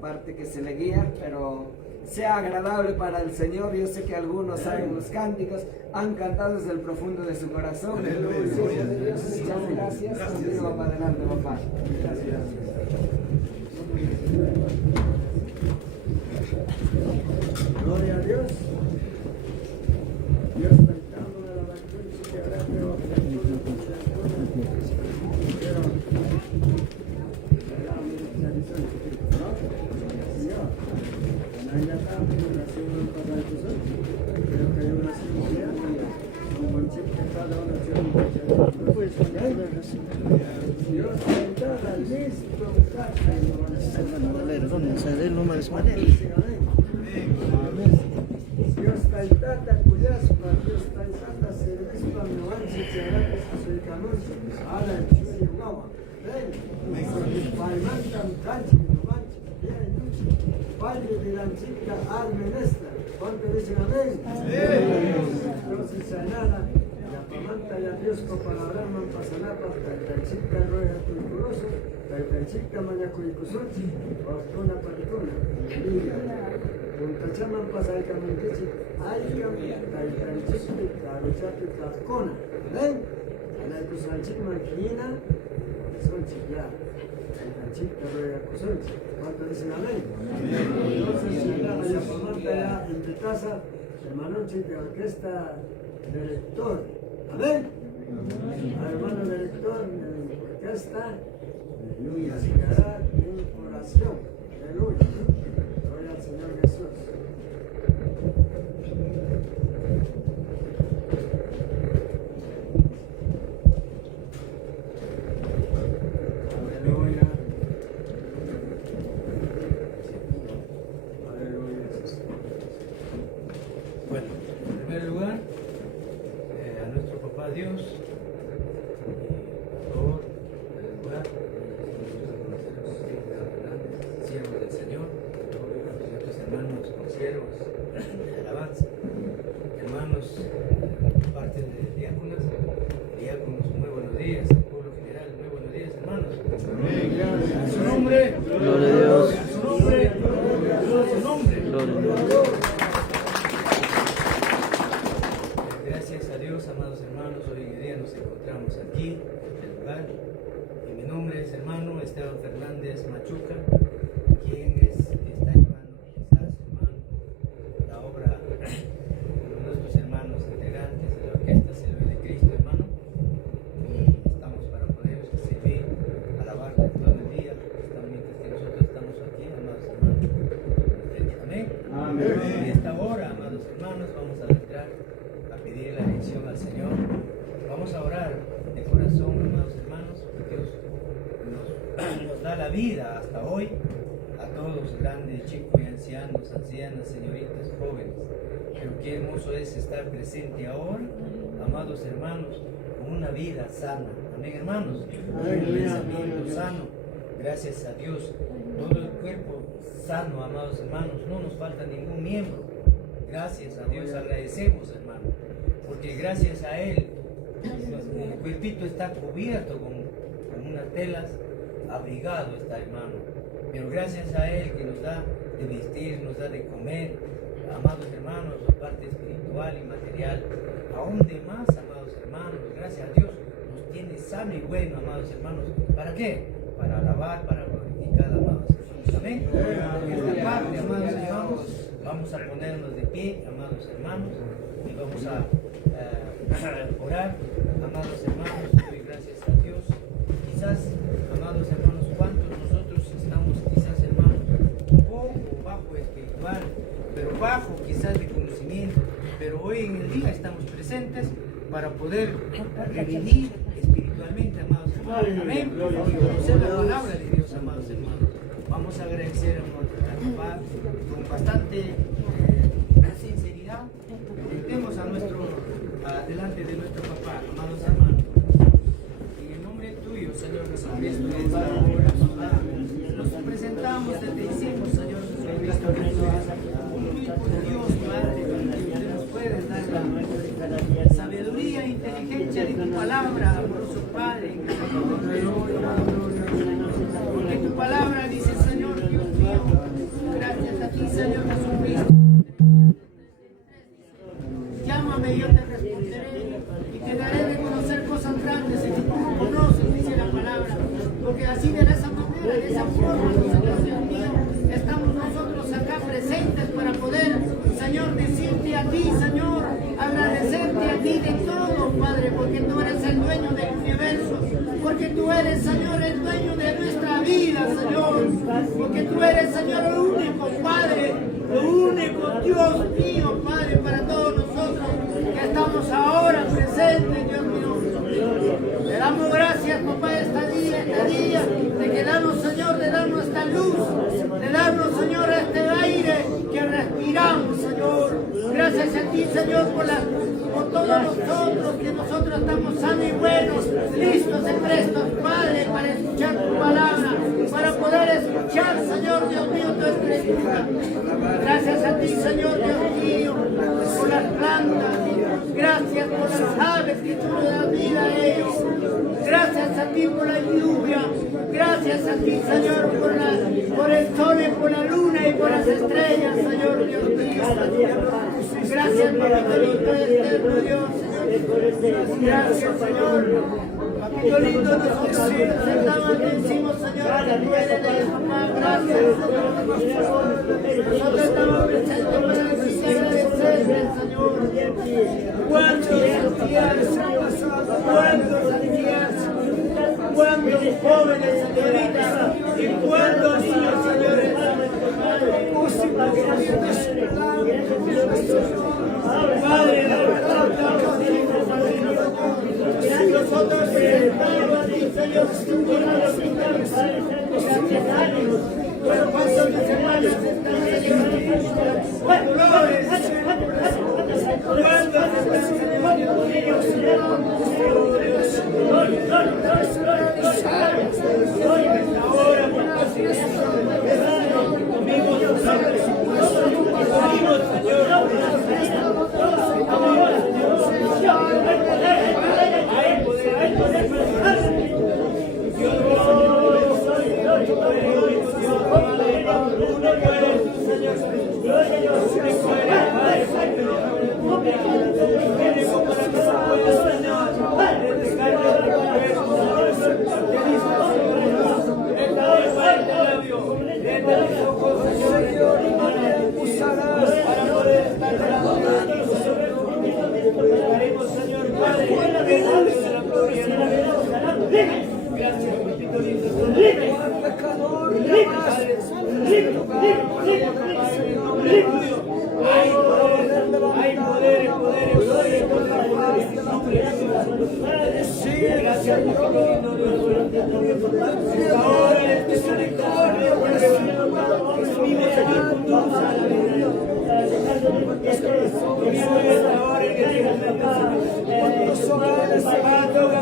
parte que se le guía, pero sea agradable para el Señor. Yo sé que algunos saben los cánticos, han cantado desde el profundo de su corazón. Gloria a Dios, muchas gracias. Continúa para adelante, papá. Gracias. Gloria a Dios. Dios está entrando de la banqueta que habrá Dios está en tanta cuyaspa, Dios está en tanta cerveza, no anche que hará que se acerca noche, ahora el chuyo no, ven, palmantan canchi, no manche, viene noche, padre de la chica, armen esta, ¿cuánto dicen amén? Entonces sanada, la pamanta y a Dios con palabra man pasanapa, la chica rueda culturoso, la chica mañacuicusochi, una paritona, Puntachaman pasay kamintichi, aykam, taytanchikpi, karuchapi, kafkona. ¿Ven? Alaykusanchikman hina, sonchik ya. Taytanchikta ruega kusonchik. ¿Cuánto dicen amén? Entonces, acá la pamanta ya invitasa, hermanonchik de orquesta de lector. ¿Amén? Hermano de lector de orquesta, se quedará en oración. Aleluya. Gloria al Señor Jesús. Aleluya. Aleluya. Bueno, en primer lugar, a nuestro papá Dios, por favor, en el lugar, siervos del Señor, nuestros hermanos consiervos de alabanza, hermanos, parte de diáconos, muy buenos días, pueblo general, muy buenos días, hermanos. A su nombre, Gloria a Dios. a su nombre, a su nombre. Gloria a Dios. Gracias a Dios, amados hermanos, hoy en día nos encontramos aquí, en el lugar. Y mi nombre es hermano Esteban Fernández Machuca, quien está llevando quizás, hermano, la obra de nuestros hermanos integrantes de la Orquesta Siervos de Cristo, hermano. Y estamos para poder servir, alabarle todo el día, mientras que nosotros estamos aquí, amados hermanos. Amén. Amén. En esta hora, amados hermanos, vamos a entrar a pedir la bendición al Señor. Vamos a orar de corazón, amados hermanos, que Dios nos da la vida hasta hoy a todos, grandes, chicos y ancianos, ancianas, señoritas, jóvenes. Pero qué hermoso es estar presente ahora, amados hermanos, con una vida sana. Amén, hermanos. Un pensamiento sano. Gracias a Dios. Todo el cuerpo sano, amados hermanos. No nos falta ningún miembro. Gracias a Dios. Agradecemos, hermano. Porque gracias a Él, el cuerpito está cubierto con unas telas, abrigado está, hermano. Pero gracias a Él que nos da de vestir, nos da de comer, amados hermanos, la parte espiritual y material, aún de más, amados hermanos, gracias a Dios, nos tiene sano y bueno, amados hermanos. ¿Para qué? Para alabar, para glorificar, amados hermanos. Amén. En esta parte, amados hermanos, vamos a ponernos de pie, amados hermanos, y vamos a orar, amados hermanos. Doy gracias a Dios. Quizás, amados hermanos, ¿cuántos nosotros estamos, quizás, hermanos, un poco bajo espiritual, pero bajo quizás de conocimiento? Pero hoy en el día estamos presentes para poder revivir espiritualmente, amados hermanos. Amén. Y conocer la palabra de Dios, amados hermanos. Vamos a agradecer a papá con bastante sinceridad. Presentemos a delante de nuestro papá, amados hermanos. En el nombre tuyo, Señor Jesucristo, nos presentamos, te decimos, Señor Jesucristo, un único Dios, Padre, que nos puedes dar la sabiduría e inteligencia de tu palabra, amoroso Padre. Porque tu palabra dice, Señor Dios mío, ti, Señor Jesucristo. Llámame y yo te responderé y te daré de conocer cosas grandes y que tú no conoces, dice la palabra. Porque así de esa manera, de esa forma, Señor Dios mío, estamos nosotros acá presentes para poder, Señor, decirte a ti, Señor, agradecerte a ti de todo, Padre, porque tú eres el dueño del universo, porque tú eres, Señor, el dueño de nuestra vida, Señor, porque tú eres, Señor, el único Padre, el único Dios mío, Padre, para todos nosotros que estamos ahora presentes, Dios mío. Le damos gracias, papá, este día, de que darnos, Señor, de darnos esta luz, de darnos, Señor, este aire que respiramos, Señor. Gracias a ti, Señor, por todos nosotros, que nosotros estamos sanos y buenos, listos y prestos, Padre, para escuchar tu palabra, para poder escuchar, Señor, Dios mío, tu escritura. Gracias a ti, Señor, Dios mío, por las plantas, gracias por las aves que tú le das vida a ellos. Gracias a ti por la lluvia. Gracias a ti, Señor, por el sol y por la luna y por las estrellas, Señor Dios mío. Gracias, Papito lindo, eterno Dios, Señor. Gracias, Señor. Papito lindo, nosotros sentamos y decimos, Señor, que tú eres de papá. Gracias, Señor. Nosotros estamos presentes para decirte agradecerle, Señor. ¿Cuántos días, cuántos jóvenes, señoritas, y cuántos niños, señores, Padre, nosotros estamos aquí, Señor, bueno, ¿cuántos de semanas están celebrando dolores? ¿Cuántos están celebrando niños? Ahora,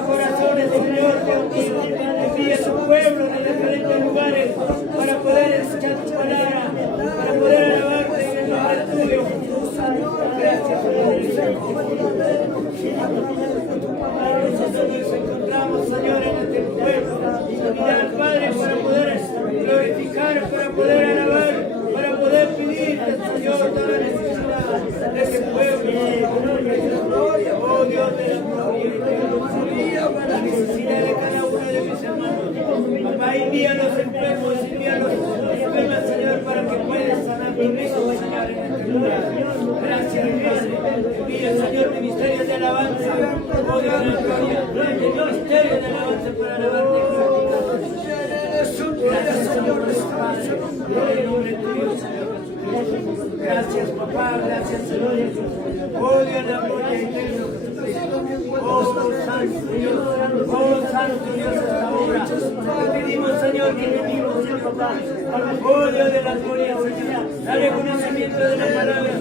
corazones, Señor, envía a su pueblo en diferentes lugares para poder escuchar tu palabra, para poder alabarte en el nombre tuyo. Gracias, Señor. Nosotros nos encontramos, Señor, en este pueblo. Mirar, Padre, para poder glorificar, para poder alabar, para poder pedirte, Señor, toda la necesidad de este pueblo. Oh Dios de la gloria, la necesidad de cada uno de mis hermanos. Papá, envía a los enfermos, envía a los enfermos, Señor, para que puedan sanar tu mismo, Señor, en este lugar. Gracias, Padre. Envía, Señor, ministerios de alabanza. Oh Dios de la gloria, ministerios de alabanza para alabarte y glorificarte. Gracias, Señor, en el nombre tuyo, Señor. Gracias, papá, gracias, Señor Jesús. Oh Dios de la gloria eterna. Oh santo Dios, oh santo Dios, esta hora. Te pedimos, Señor, que venimos, Señor, papá. Oh Dios de la gloria, Señor. Dale conocimiento de la palabra,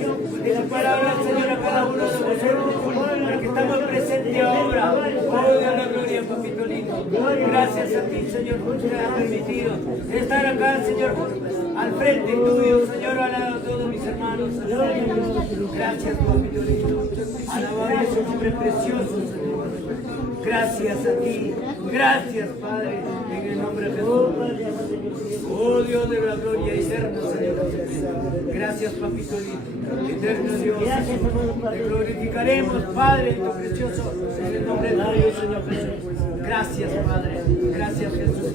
de su palabra, Señor, a cada uno de nosotros, para que estamos presentes ahora. Oh Dios de la gloria, papito lindo. Gracias a ti, Señor, por que me has permitido estar acá, Señor, al frente tuyo, Señor, al lado de todos mis hermanos. Dios, gracias, papito lindo. Alabado es su nombre precioso, Señor. Gracias a ti, gracias, Padre, en el nombre de Jesús. Oh Dios de la gloria eterna, Señor. Gracias, papito lindo. Eterno Dios, te glorificaremos, Padre, en tu precioso, en el nombre de Dios, Señor Jesús. Gracias, Padre. Gracias, Jesús.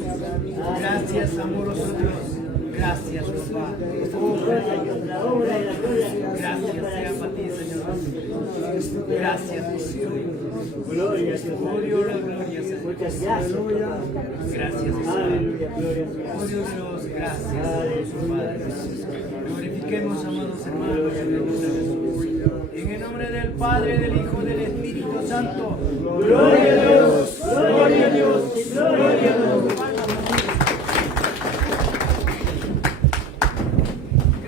Gracias, amoroso Dios. Gracias, papá. Oh, gracias sea para ti, Señor. Gracias, Gloria a Dios. oh Dios, la gloria, Señor. Muchas gracias. Gracias, Aleluya, gloria a Dios. oh Dios, gracias, Padre. Glorifiquemos, amados hermanos, en el nombre de Jesús. En el nombre del Padre, del Hijo, del Espíritu Santo. Gloria a Dios, gloria a Dios, gloria a Dios.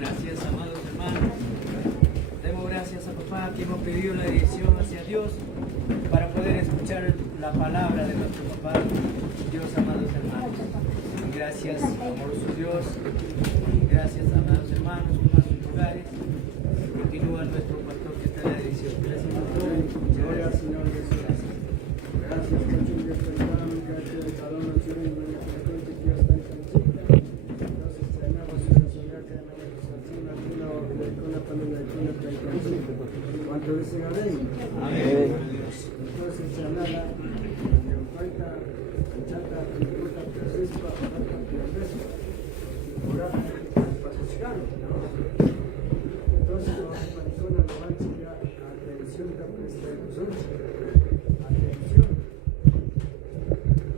Gracias, amados hermanos. Demos gracias a papá que hemos pedido la dirección hacia Dios para poder escuchar la palabra de nuestro papá, Dios, amados hermanos. Gracias, amoroso Dios. Gracias, amados hermanos, por sus lugares. Continúa nuestro pastor que está en la dirección. Gracias, pastor. Gloria al Señor Jesús. Gracias, Coaching, que está en Cámara, que de cada uno tiene una cuestión que ya está en Canchita. Entonces, tenemos una ciudad que no es Canchina, una familia de una que hay Canchita. ¿Cuánto dicen amén? Amén. Entonces, se habla de falta, Canchata, Pintuta, Francisco, Falta, Pianesco, Pura, Pascuchano, ¿no? Entonces, vamos a poner una noche ya, atención, que presta atención. Atención.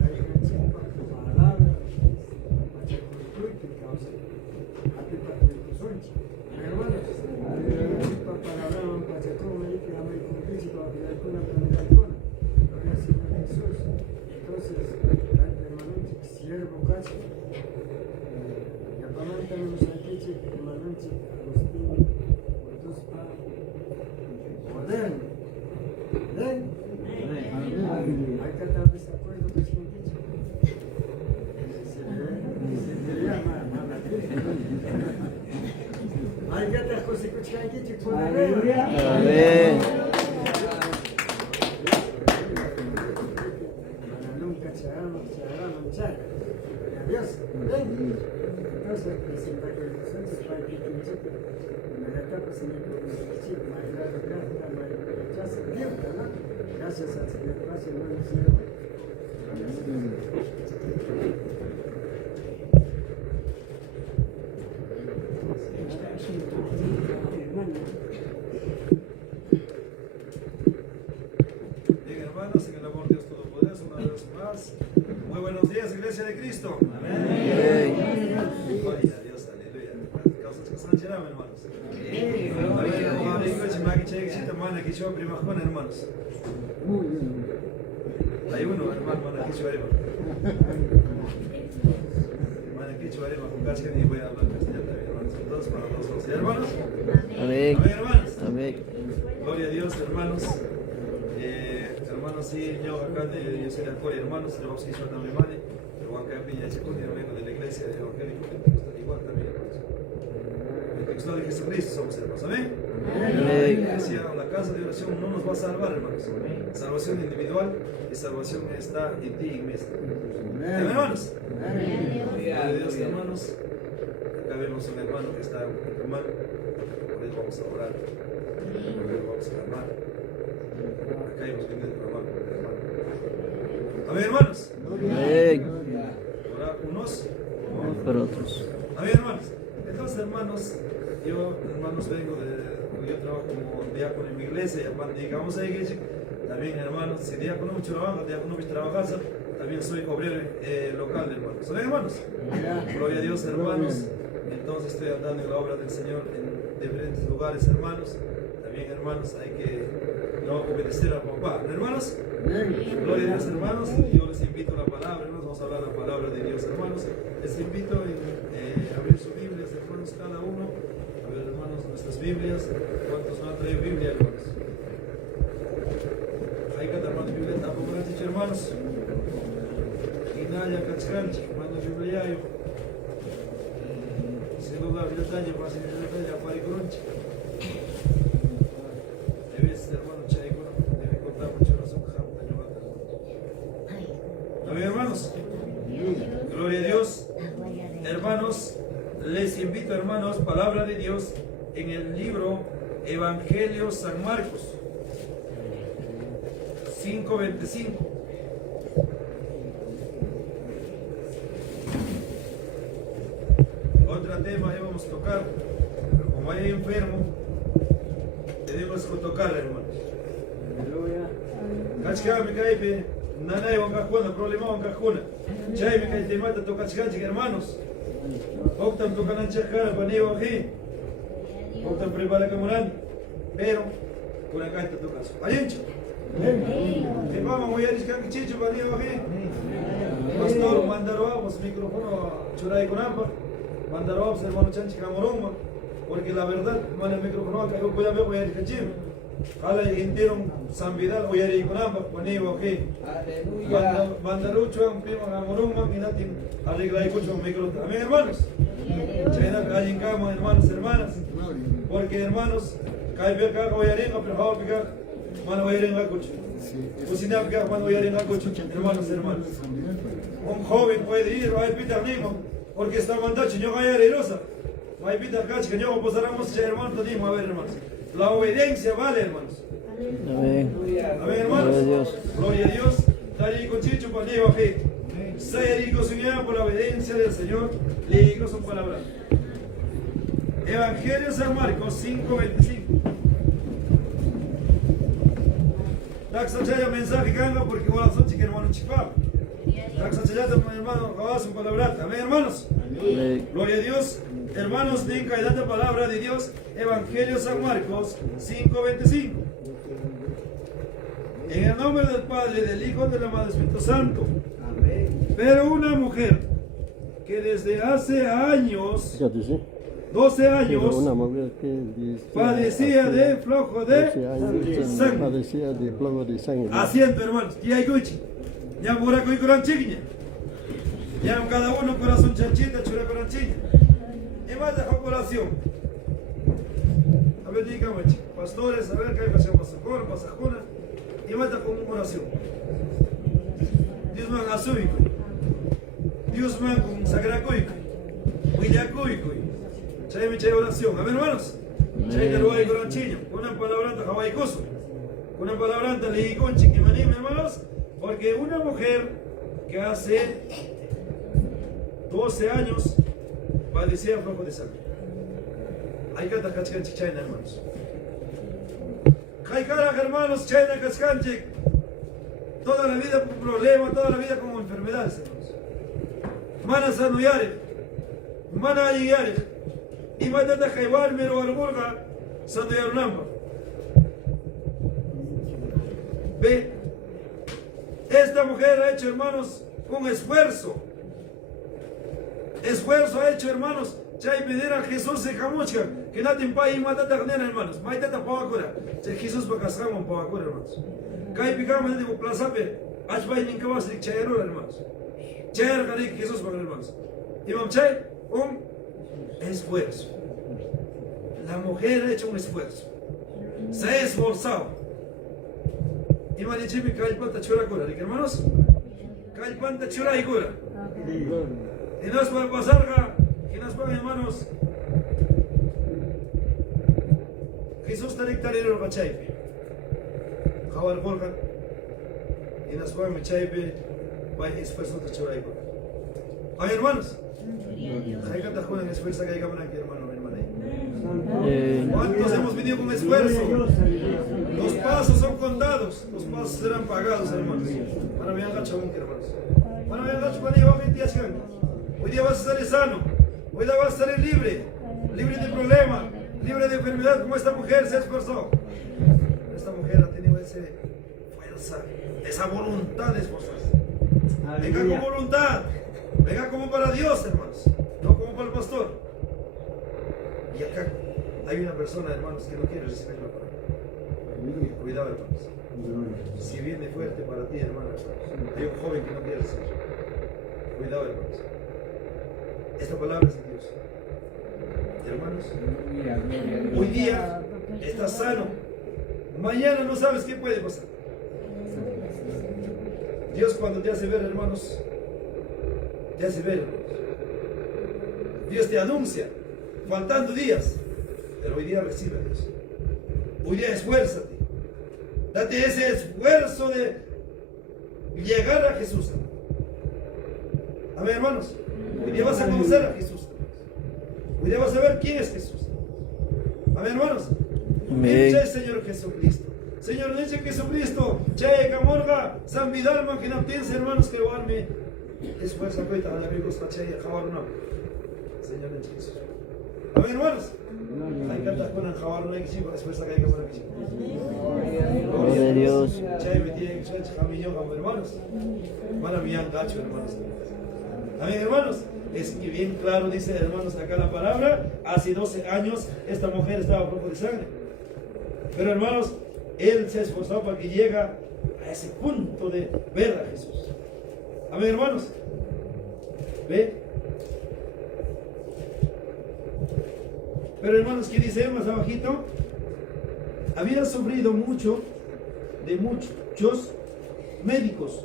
La iglesia, palabra, para construir que causa. Aquí para que construya. Hermanos, para palabra, para que todo me diga, me conquiste, para que haya una primera icona. Gloria al Señor Jesús. Entonces, hermano, siervo casi. Ya para mantenernos aquí, hermano, Agustín. Ven. Hay que estar desacuerdo con su dicho. Hay que estar con su dicho. Amén. Nunca se hará manchar. Adiós. Entonces, presenta que los santos para que principio. Gracias al Señor, gracias hermano Señor. Bien, hermanos, en el amor de Dios Todopoderoso, una vez más. Muy buenos días, Iglesia de Cristo. Amén. Gloria a Dios, aleluya. Causas que son cheramas, hermanos. Hermanos. Hay uno, hermano, aquí chuarema. Hermano, aquí chuarema, con casi ni voy a hablar castellano también, hermanos. Entonces, para los dos. ¿Hermanos? Amén. Amén, hermanos. Amén. Gloria a Dios, hermanos. Hermanos, sí, yo acá yo soy de Alcoria, hermanos, le vamos a decir también, madre. Pero acá en Piña Chico, yo vengo de la iglesia de Evangélico, igual también, hermanos. El texto de Jesucristo somos hermanos, amén. La iglesia o la casa de oración no nos va a salvar, hermanos. Salvación individual y salvación está en ti y en mí. Amén, hermanos. Gloria a Dios, hermanos. Acá vemos un hermano que está hermano. Por él vamos a orar. Por él vamos a clamar. Acá hemos venido a clamar por el hermano. Amén, hermanos. Amén. Orar unos Por otros. Amén, hermanos. Entonces, hermanos, yo, hermanos, yo trabajo como diácono en mi iglesia, y cuando llegamos a la iglesia, también, hermanos, si diácono mucho trabajo, diácono mucho trabajas, también soy obrero local, hermanos. ¿Saben, hermanos? Gloria a Dios, hermanos. Entonces estoy andando en la obra del Señor en diferentes lugares, hermanos. También, hermanos, hay que no obedecer a papá, ¿no, hermanos? Gloria a Dios, hermanos. Yo les invito a la palabra, hermanos. Vamos a hablar la palabra de Dios, hermanos. Les invito a abrir sus Biblias, hermanos, cada uno. A ver, hermanos, nuestras Biblias. ¿Cuántos no han traído Biblia, hermanos? Hay que tomar Biblia, tampoco lo han dicho, hermanos. Y nada, cachcanchi, hermanos, Biblia. Sin duda, Dios daño, pase el daño a Paricoroncha. Debes, hermano, Chayco, debe contar mucho razón, amén, hermanos. Gloria a Dios. Hermanos, les invito, hermanos, palabra de Dios en el libro Evangelio San Marcos 5:25. Otro tema que vamos a tocar, pero como hay enfermo, tenemos que tocar, hermanos. Cachca me cae, nana y bancajuna, problema bancajuna. Chay me cae, te mata, toca chicanchi, hermanos. Octan tocan anchajar, paneo aquí. Octan prepara camorán, pero con acá está tu caso. Ayencho. Te vamos, voy a discar que chicho, paneo aquí. Pastor, mandaros micrófono, churay con ampa. Mandaros, hermano chanchi, camoroma. Porque la verdad, manda el micrófono acá, yo voy a discar chicho. Jala y entero San Vidal, voy a ir con ambas, paneo aquí. Aleluya. Mandarucho, un primo, camoroma, minati, arregla y cucho, micrófono. Amén, hermanos. Chayna, allí en cama, hermanos, hermanas. Porque, hermanos, cae acá, voy a ir, pero va a picar, mano, voy a ir en la cucho. Cocina, picar, mano, voy a ir en la cucho, hermanos, hermanos. Un joven puede ir, va a ir pitar nimo, porque está mandando, yo voy a ir rosa. Va a ir pitar cacho, que yo posaramos, hermano, nimo, a ver, hermanos. La obediencia vale, hermanos. Amén. Amén, hermanos. Gloria a Dios. Gloria a Dios. Dari con chicho, paneo, aquí. Sayarico señor por la obediencia del Señor, le son palabras. Evangelio San Marcos 5:25. Taxa chaya mensaje ganga porque ahora son chique hermano chipá. Taxa chaya hermano acabas un palabrata. Amén, hermanos. Amén. Gloria a Dios. Hermanos, den caída de palabra de Dios. Evangelio San Marcos 5:25. En el nombre del Padre, del Hijo y del Amado Espíritu Santo. Pero una mujer que desde hace años, 12 años, padecía de flujo de sangre. Padecía de flujo de sangre. Asiento, hermanos. Y hay guichi. Ya mora con coran chiquiña. Ya cada uno corazón chanchita, chura coran chiña. Y más de oración. A ver, dígame, pastores, a ver qué hay que hacer pasajona, pasajona. Y más de con oración. Dios me haga suyo. Dios me haga con sagracoico. Huillacoico. Chay me chay oración. A ver, hermanos. Chay te lo voy a coran chiña. Una palabranta hawaicoso. Una palabranta le digo chiquimanim, hermanos. Porque una mujer que hace 12 años padecía flujo de sangre. Hay que atacar chayna, hermanos. Hay cara, hermanos, chayna cascanche. Toda la vida con problemas, toda la vida con enfermedades, hermanos. Mana sanuyare, mana ayigare. Y matata jaibar, mero arburga, sanuyarunamba. Ve, esta mujer ha hecho, hermanos, un esfuerzo. Esfuerzo ha hecho, hermanos. Chay pedir a Jesús se jamuchka. Que no te empaye y matata ganera, hermanos. Maitata pavacura. Chay Jesús para cascamos pavacura, hermanos. Cay picamos de plazape. Achbay ninkabas de chayarura, hermanos. Chayar garik Jesús para hermanos. Y vamos chay, un esfuerzo. La mujer ha hecho un esfuerzo. Se ha esforzado. Y me ha dicho que hay panta chura cura, hermanos. Hay panta chura y cura. Y nos va a pasar, que nos van, hermanos. Jesús está dictando el bachaipe. Jawar Volga. Y nos va a mechaipe. Vaya esfuerzo de chura y cura. Ay, hermanos. Hay que estar en esfuerzo que hay que hablar aquí, hermano, hermana. ¿Cuántos hemos venido con esfuerzo? Los pasos son contados, los pasos serán pagados, hermanos. Para mi anga chabón, hermanos. Para mi anga chabón, hoy día vas a salir sano, hoy día vas a salir libre, libre de problema, libre de enfermedad, como esta mujer se esforzó. Esta mujer ha tenido esa fuerza, esa voluntad de esforzarse. Venga con voluntad, venga como para Dios, hermanos, no como para el pastor. Y acá hay una persona, hermanos, que no quiere recibir la palabra. Cuidado, hermanos. Si viene fuerte para ti, hermanos, hay un joven que no quiere recibir. Cuidado, hermanos. Esta palabra es de Dios. hermanos. Hoy día estás sano. Mañana no sabes qué puede pasar. Dios cuando te hace ver, hermanos, te hace ver, hermanos. Dios te anuncia, faltando días, pero hoy día recibe a Dios. Hoy día esfuérzate. Date ese esfuerzo de llegar a Jesús. Amén, hermanos. Hoy día vas a conocer a Jesús. Hoy día vas a ver quién es Jesús. Amén, hermanos. Amén. Dice el Señor Jesucristo. Señor, dice Jesucristo. Che, camorga, San Vidal, man, que no piense, hermanos, que guarme. Esfuerzo, cuenta, a la Biblia, che, jabar, no. Señor, dice Jesús. Amén, hermanos. Hay que estar con el jabar, no hay que chico, después acá hay que poner chico. Gloria a Dios. Che, me tiene que echar, hermanos. Van a mirar gacho, hermanos. Amén, hermanos. Es que bien claro dice, hermanos, acá la palabra. Hace 12 años esta mujer estaba a flujo de sangre. Pero, hermanos, él se esforzó para que llegue a ese punto de ver a Jesús. Amén, hermanos. ¿Ve? Pero, hermanos, ¿qué dice más abajito? Había sufrido mucho de muchos médicos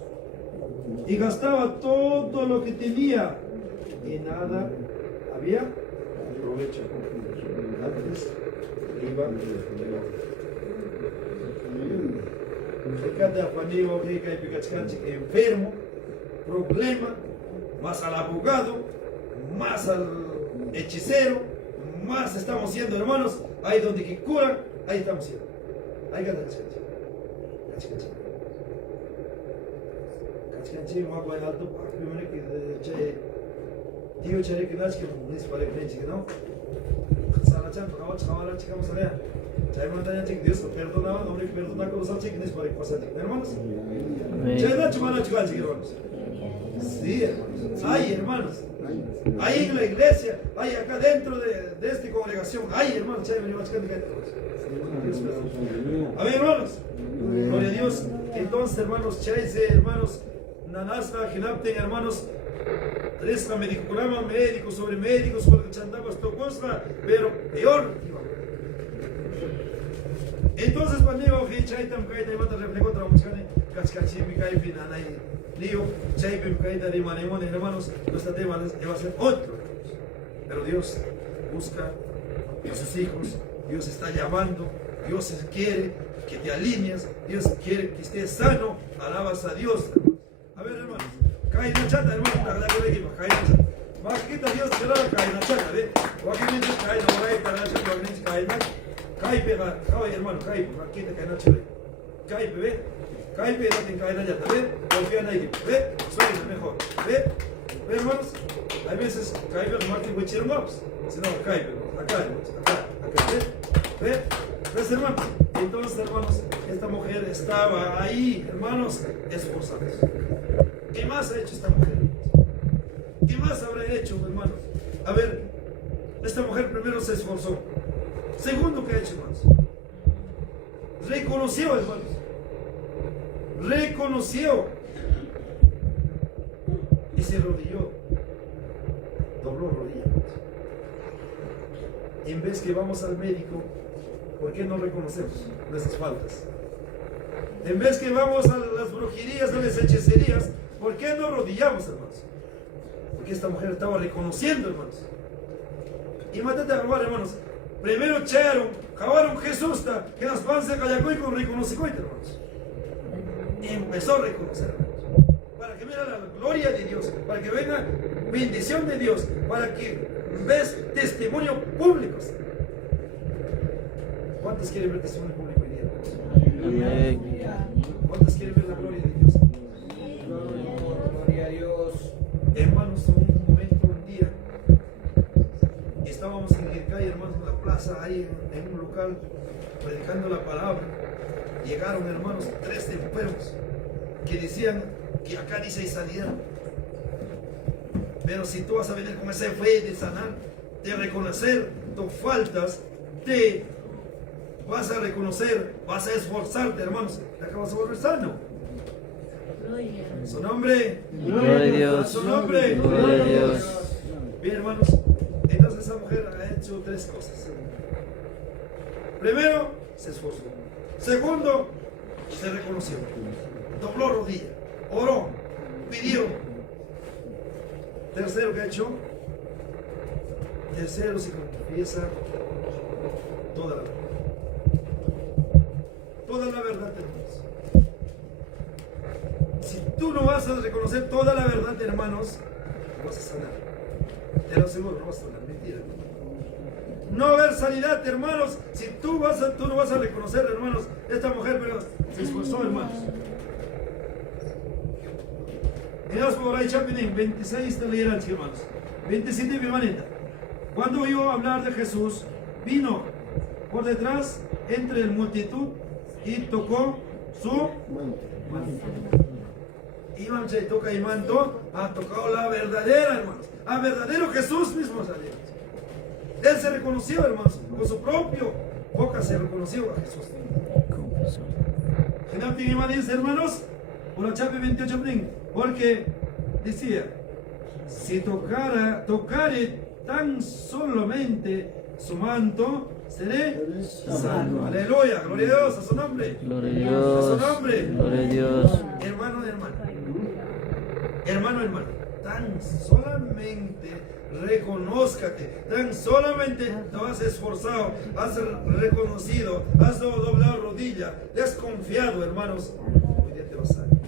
y gastaba todo lo que tenía y nada había provecho. Antes iba enfermo, problema, más al abogado, más al hechicero, más estamos siendo, hermanos. Ahí donde que curan, ahí estamos siendo. Ahí está Cachcanchi, magua de alto, primero que tío chere que nas que no es para que no. Salachan, acaba chavala chica vamos a ver. Chay montaña chica Dios perdonaba, hombre que perdona con los altos que no es para que pase, hermanos. Chay na chumana chica hermanos. Sí, hermanos. Hay hermanos. Hay en la iglesia, hay acá dentro de esta congregación, hay hermanos, chay venimos a amén, hermanos. Gloria a Dios. Entonces, hermanos, chay hermanos, nanasra, ginapten, hermanos. Resta programa médicos sobre médicos, porque chandabas tu cosa, pero peor. Entonces, cuando iba a chaitam kaita y mata reflejo otra muchane, cascachipi kaipi nanay lío, chaipi kaita de manemón, hermanos, nuestro tema va a ser otro. Pero Dios busca a sus hijos, Dios está llamando, Dios quiere que te alinees, Dios quiere que estés sano, alabas a Dios. A ver, hermanos. Cae na chata, hermano, la que ve cae na chata. Más quita Dios te da cae na chata, ¿ve? O aquí me dice cae na moray para la chata, cae na. Cae pega, cae hermano, cae, quita cae na chata. Cae ve. Cae pega en cae na chata, ¿ve? Confía en ahí, ¿ve? Soy mejor, ¿ve? ¿Ve, hermanos? Hay veces cae pega Martín Huichero Maps. Si no, cae pega, acá, ¿ve? ¿Ve? ¿Ves, hermano? Entonces, hermanos, esta mujer estaba ahí, hermanos, esforzados. ¿Qué más ha hecho esta mujer? ¿Qué más habrá hecho, hermanos? A ver, esta mujer primero se esforzó. Segundo, ¿qué ha hecho, hermanos? Reconoció, hermanos. Reconoció. Y se arrodilló. Dobló rodilla. En vez que vamos al médico, ¿por qué no reconocemos nuestras faltas? En vez que vamos a las brujerías, a las hechicerías, ¿por qué no arrodillamos, hermanos? Porque esta mujer estaba reconociendo, hermanos. Y mátate a robar, hermanos. Primero echaron, javaron Jesús, que las panzas callacoy con reconocimiento, hermanos. Empezó a reconocer, hermanos. Para que vea la gloria de Dios, para que venga bendición de Dios, para que ves testimonio públicos. ¿Cuántos quieren ver testimonio público hoy día? Amén. ¿Cuántos quieren ver la gloria de Dios? Gloria a Dios. Hermanos, un momento, un día, estábamos en Quircay, hermanos, en la plaza, ahí en un local, predicando la palabra. Llegaron, hermanos, 3 enfermos que decían que acá dice salieron. Pero si tú vas a venir con esa fe de sanar, de reconocer tus faltas, te vas a reconocer, vas a esforzarte, hermanos, te acabas de volver sano. Su nombre. Gloria a Dios. Su nombre. Gloria a Dios. Bien, hermanos, entonces esa mujer ha hecho tres cosas. Primero, se esforzó. Segundo, se reconoció. Dobló rodilla, oró, pidió. Tercero, ¿qué ha hecho? Tercero, se confiesa toda la verdad. Toda la verdad, hermanos. Si tú no vas a reconocer toda la verdad, hermanos, no vas a sanar. Te lo aseguro, no vas a sanar. Mentira. No va a haber sanidad, hermanos, si tú no vas a reconocer, hermanos, esta mujer, pero se esforzó, hermanos. Y Dios por ahí, Chapinin, 26 de leer, hermanos. 27 de manita. Cuando oyó hablar de Jesús, vino por detrás entre la multitud y tocó su manto. Iván se toca y manto, ha tocado la verdadera, hermanos. A verdadero Jesús mismo salió. Él se reconoció, hermanos, con su propio boca se reconoció a Jesús. Genal dice, hermanos, por la chapa 28, porque decía, si tocare tan solamente su manto, seré salvo. Aleluya, gloria a Dios, a su nombre. Gloria a Dios. A su nombre. Gloria a Dios. Hermano, hermano, tan solamente reconózcate, tan solamente te has esforzado, has reconocido, has doblado rodilla, te has confiado, hermanos, hoy día te vas a salir.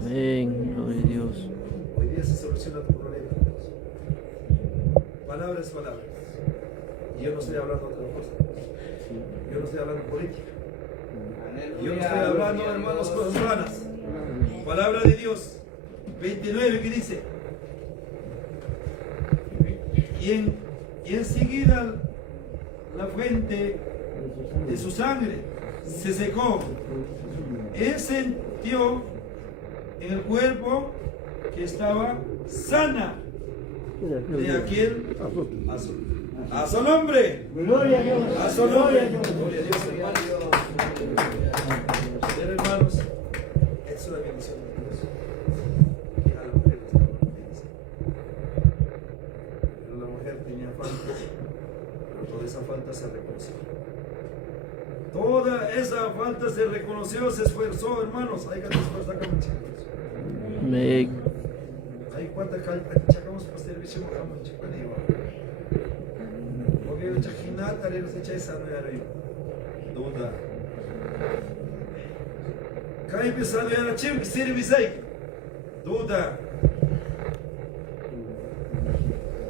Amén. Gloria a Dios. Hoy día se soluciona tu problema, hermanos. Palabras, palabras. Y yo no estoy hablando de otra cosa. Yo no estoy hablando de política. Yo no estoy hablando, hermanos, cosas vanas. Palabra de Dios. 29 que dice. Y enseguida la fuente de su sangre se secó. Él sintió en el cuerpo que estaba sana de aquel a su nombre. Gloria a Dios. A su nombre. Gloria a Dios, hermanos. Es una bendición de Dios. Que a la mujer estaba bendición. Pero la mujer tenía faltas. Pero toda esa falta se reconoció. Toda esa falta se reconoció, se esforzó, hermanos. Hay que esforzar como chicos. Amén. Hay cuánta chacamos para servicio como chicos. Porque el chajinata le los echa esa no era duda. Cae pesado y ahora chem que sirve sai. Duda.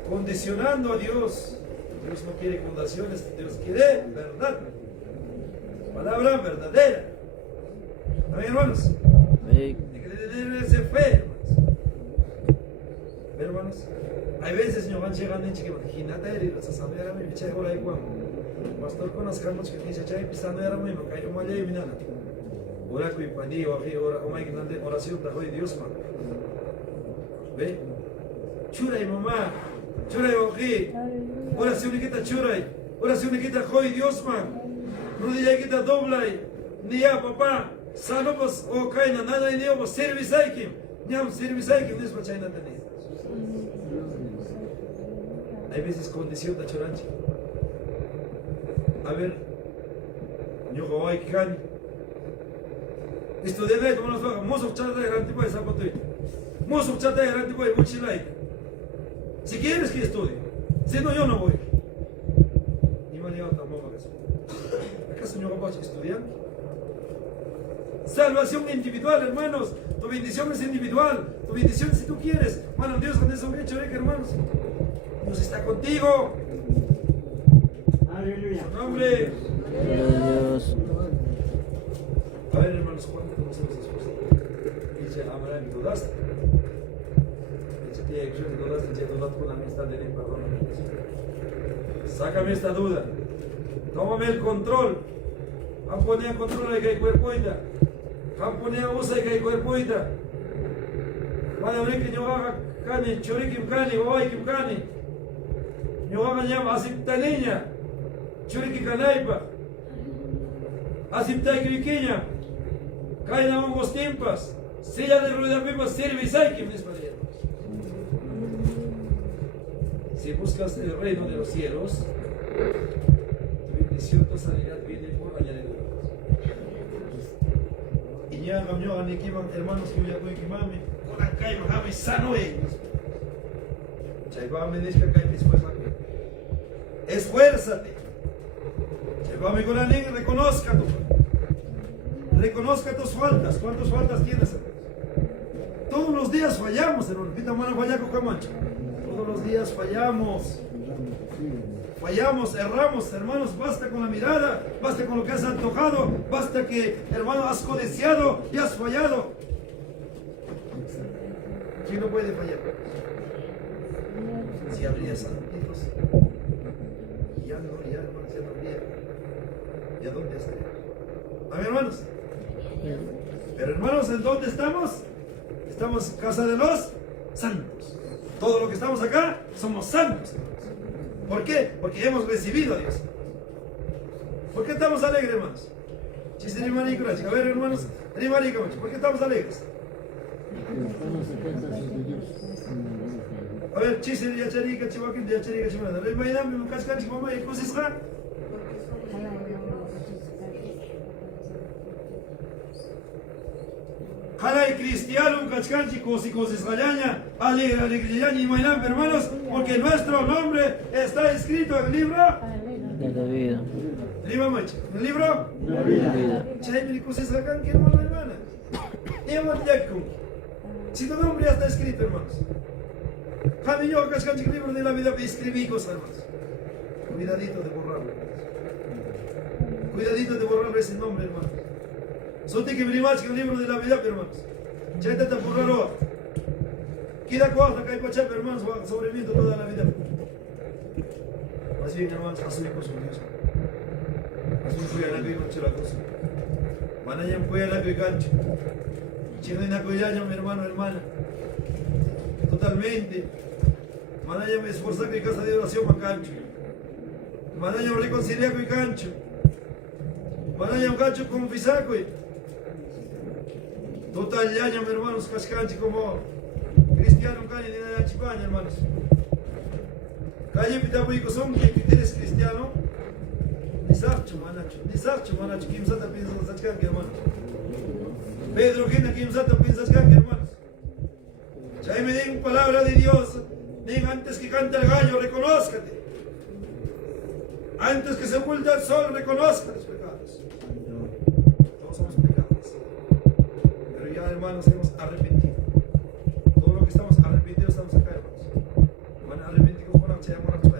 Condicionando a Dios. Dios no quiere condiciones, Dios quiere verdad. Palabra verdadera. Amén, hermanos. Amén. Hay que tener ese fe, hermanos. Hay veces no van llegando en chiquito, imagínate, y los asambleas me piché por ahí cuando pastor con las camas que dice, chay pisando era muy me cayó mal y minana. Ora que pandí o aquí ora o mai grande oración da hoy Dios man. Ve? Churay mamá, churay oji. Oración que está churay. Oración que está hoy Dios man. Rodilla que está doblay. Ni ya papá, sano pues o caina nada y Dios service aquí. Ñam service aquí no es para chayna tener. Hay veces condición de chorancha. A ver, yo voy a can. Estudiante, como nos va, mozo chata de gran tipo de zapato. Mozo chata de gran tipo de mochila. Si quieres que estudie, si no, yo no voy. Y me lleva tampoco a eso. ¿Acaso yo voy a estudiar? Salvación individual, hermanos. Tu bendición es individual. Tu bendición si tú quieres. Mano, Dios, con eso hecho, hermanos. Dios está contigo. Aleluya. En su nombre. Gloria a Dios. A ver, hermanos, ¿cuánto conocemos a Jesús? Dice, amarán dudas. Dice, tiene que ser dudas, dice, dudas con la amistad de él, perdóname. Sácame esta duda. Tómame el control. Han ponía control de que hay cuerpo. Han ponía usa de que hay cuerpo. Van a ver que yo haga cani, chorikim cani, babaikim cani. Yo haga llama, acepta niña. Choriki canaipa. Acepta que caen a hongos tiempas. Silla de rueda pipa, sirve y sai que me Si buscas el reino de los cielos, tu bendición, tu sanidad viene por añadidura. Y ya cambió a Nikiman, hermanos, que ya voy a quemarme. Con acá y bajame sano ellos. Chaibame, dice que acá y después aquí. Esfuérzate. Chaibame con la niña, reconozca tus faltas. ¿Cuántas faltas tienes, hermanos? Todos los días fallamos, hermano. Pita mano falla con Camacho. Todos los días fallamos. Fallamos, erramos, hermanos. Basta con la mirada, basta con lo que has antojado, basta que, hermano, has codiciado y has fallado. ¿Quién no puede fallar? Si habría santitos, ya no, ya, hermanos, ya no habría. ¿Y a dónde estaría? Amén, hermanos. Pero, hermanos, ¿en dónde estamos? Estamos en casa de los santos. Todo lo que estamos acá somos santos, hermanos. ¿Por qué? Porque hemos recibido a Dios. ¿Por qué estamos alegres, hermanos? A ver, hermanos, ¿por qué estamos alegres? A ver, chisiri ya charica, chivaquín ya charica, chimada. Rey Maidam, mi cascan, chimama, y cosisra. Jalay cristiano, cachcanchi, cosisrayaña, alegría, y Maidam, hermanos, porque nuestro nombre está escrito en el libro de la vida. ¿El libro? De la vida. Chay, cosisra, ¿qué hermano, hermana? Si tu nombre ya está escrito, hermanos. Javi, yo, el libro de la vida, escribí cosas, hermanos. Cuidadito de borrarlo. Cuidadito de borrar ese nombre, hermanos. Sote que brimach el libro de la vida, hermanos. Chaita te borraró. Queda cuarta que hay pachap, hermanos, sobreviviendo toda la vida. Más bien, hermanos, así con Dios. Así fue a la que noche la cosa. Manayam fue a la que cancho. Chirena Coyaño, mi hermano, hermana. Totalmente. Manaya me esforza que casa de oración a cancho. Manaya me reconcilia con cancho. Manaya un cancho como pisaco. Total yaña, mi hermanos, cascanchi como cristiano un caño de la chipaña, hermanos. Calle pitabuico son que eres cristiano. Ni sabcho, manacho, kim sata piensas sachkan, hermanos. Pedro, ¿quién aquí usata piensas que hermanos? Ya me den palabra de Dios. Den antes que cante el gallo, reconózcate. Antes que se oculta el sol, reconozca los pecados. Todos somos pecadores. Pero ya, hermanos, hemos arrepentido. Todo lo que estamos arrepentidos estamos acá, hermanos. Van a arrepentir con la hermanos.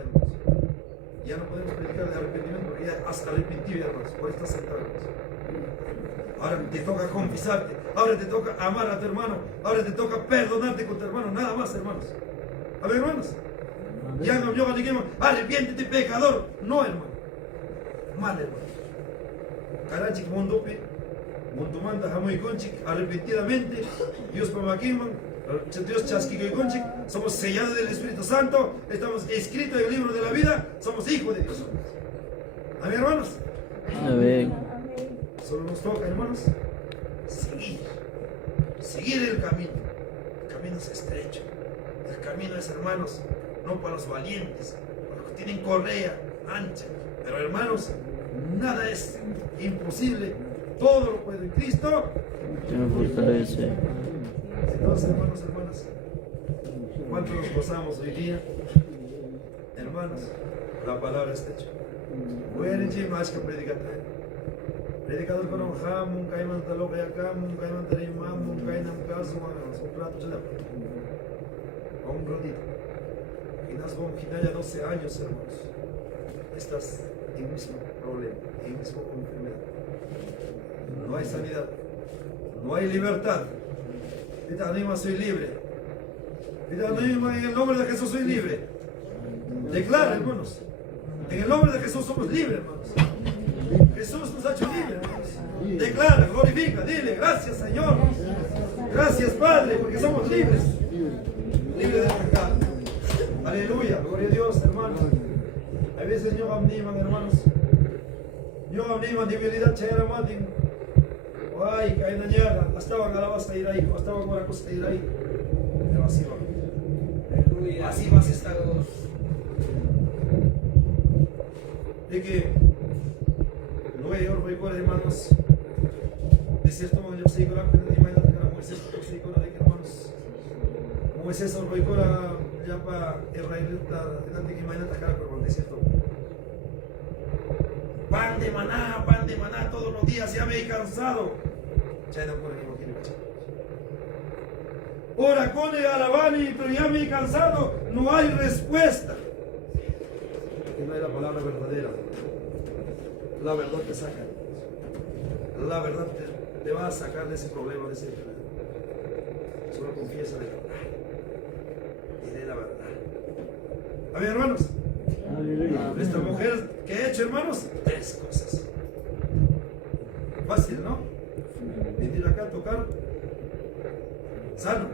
Ya no podemos predicar de arrepentimiento porque ya has arrepentido, hermanos. Por esto estás sentado, hermanos. Ahora te toca confesarte, ahora te toca amar a tu hermano, ahora te toca perdonarte con tu hermano, nada más, hermanos. A ver, hermanos. Ya no yo dijimos, arrepiéntete, pecador. No, hermano. Mal, hermano. Carachi, mondope, mondomanda, jamoy conchic, arrepentidamente, Dios pamaquiman, Dios chasquico y conchic, somos sellados del Espíritu Santo, estamos escritos en el libro de la vida, somos hijos de Dios. Amén, hermanos. Amén. Solo nos toca, hermanos, seguir el camino. El camino es estrecho. El camino es, hermanos, no para los valientes, para los que tienen correa ancha. Pero, hermanos, nada es imposible. Todo lo puedo en Cristo Que me fortalece. Entonces, hermanos, hermanas, ¿cuánto nos gozamos hoy día? Hermanos, la palabra está hecha. Voy a decir más que predicar. Predicador con un jamón, caiman taloca y acá, un caiman tarimam, un caiman caso, un plato de o un rodito. Y nas con ya 12 años, hermanos. Estás en el mismo problema, en el mismo enfermedad. No hay sanidad, no hay libertad. Pita anima, soy libre. Pita anima, en el nombre de Jesús soy libre. Declara, hermanos. En el nombre de Jesús somos libres, hermanos. Jesús nos ha hecho libres, hermanos. Declara, glorifica, dile, gracias, Señor. Gracias, Padre, porque somos libres. Libres de pecado. Aleluya, gloria a Dios, hermanos. A veces yo abniman, hermanos. Yo abniman, debilidad, chayara matin. Ay, cae dañada. Hasta van a la basta ir ahí, hasta van a la costa ir ahí. Pero así va. Así vas a estar. de que no hay oro y cola, hermanos. De cierto modo, yo sé que la pena de Moisés, hermanos. Moisés oro y cola ya para Israel, delante que mañana atacar, pero de cierto. Pan de maná todos los días, ya me he cansado. Ya no puedo ni ora con el alabani, pero ya me he cansado, no hay respuesta. Que no es la palabra verdadera. La verdad te saca. La verdad te va a sacar de ese problema, de ese enfermedad. Solo confiesa de la verdad. Y de la verdad. A ver, hermanos. Esta mujer que ha hecho, hermanos, 3 cosas. Fácil, ¿no? Venir acá a tocar. Sano.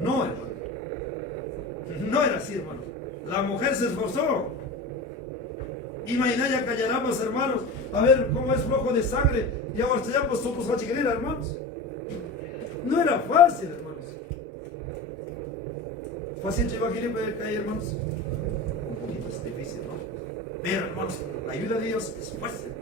No, hermano. No era así, hermano. La mujer se esforzó. Imagina callará más, hermanos. A ver cómo es flojo de sangre. Y ahora se llama sopos fachiquerera, hermanos. No era fácil, hermanos. Fácil llevar aquí para caer, hermanos. Un poquito es difícil, ¿no? Pero, hermanos, la ayuda de Dios es fácil.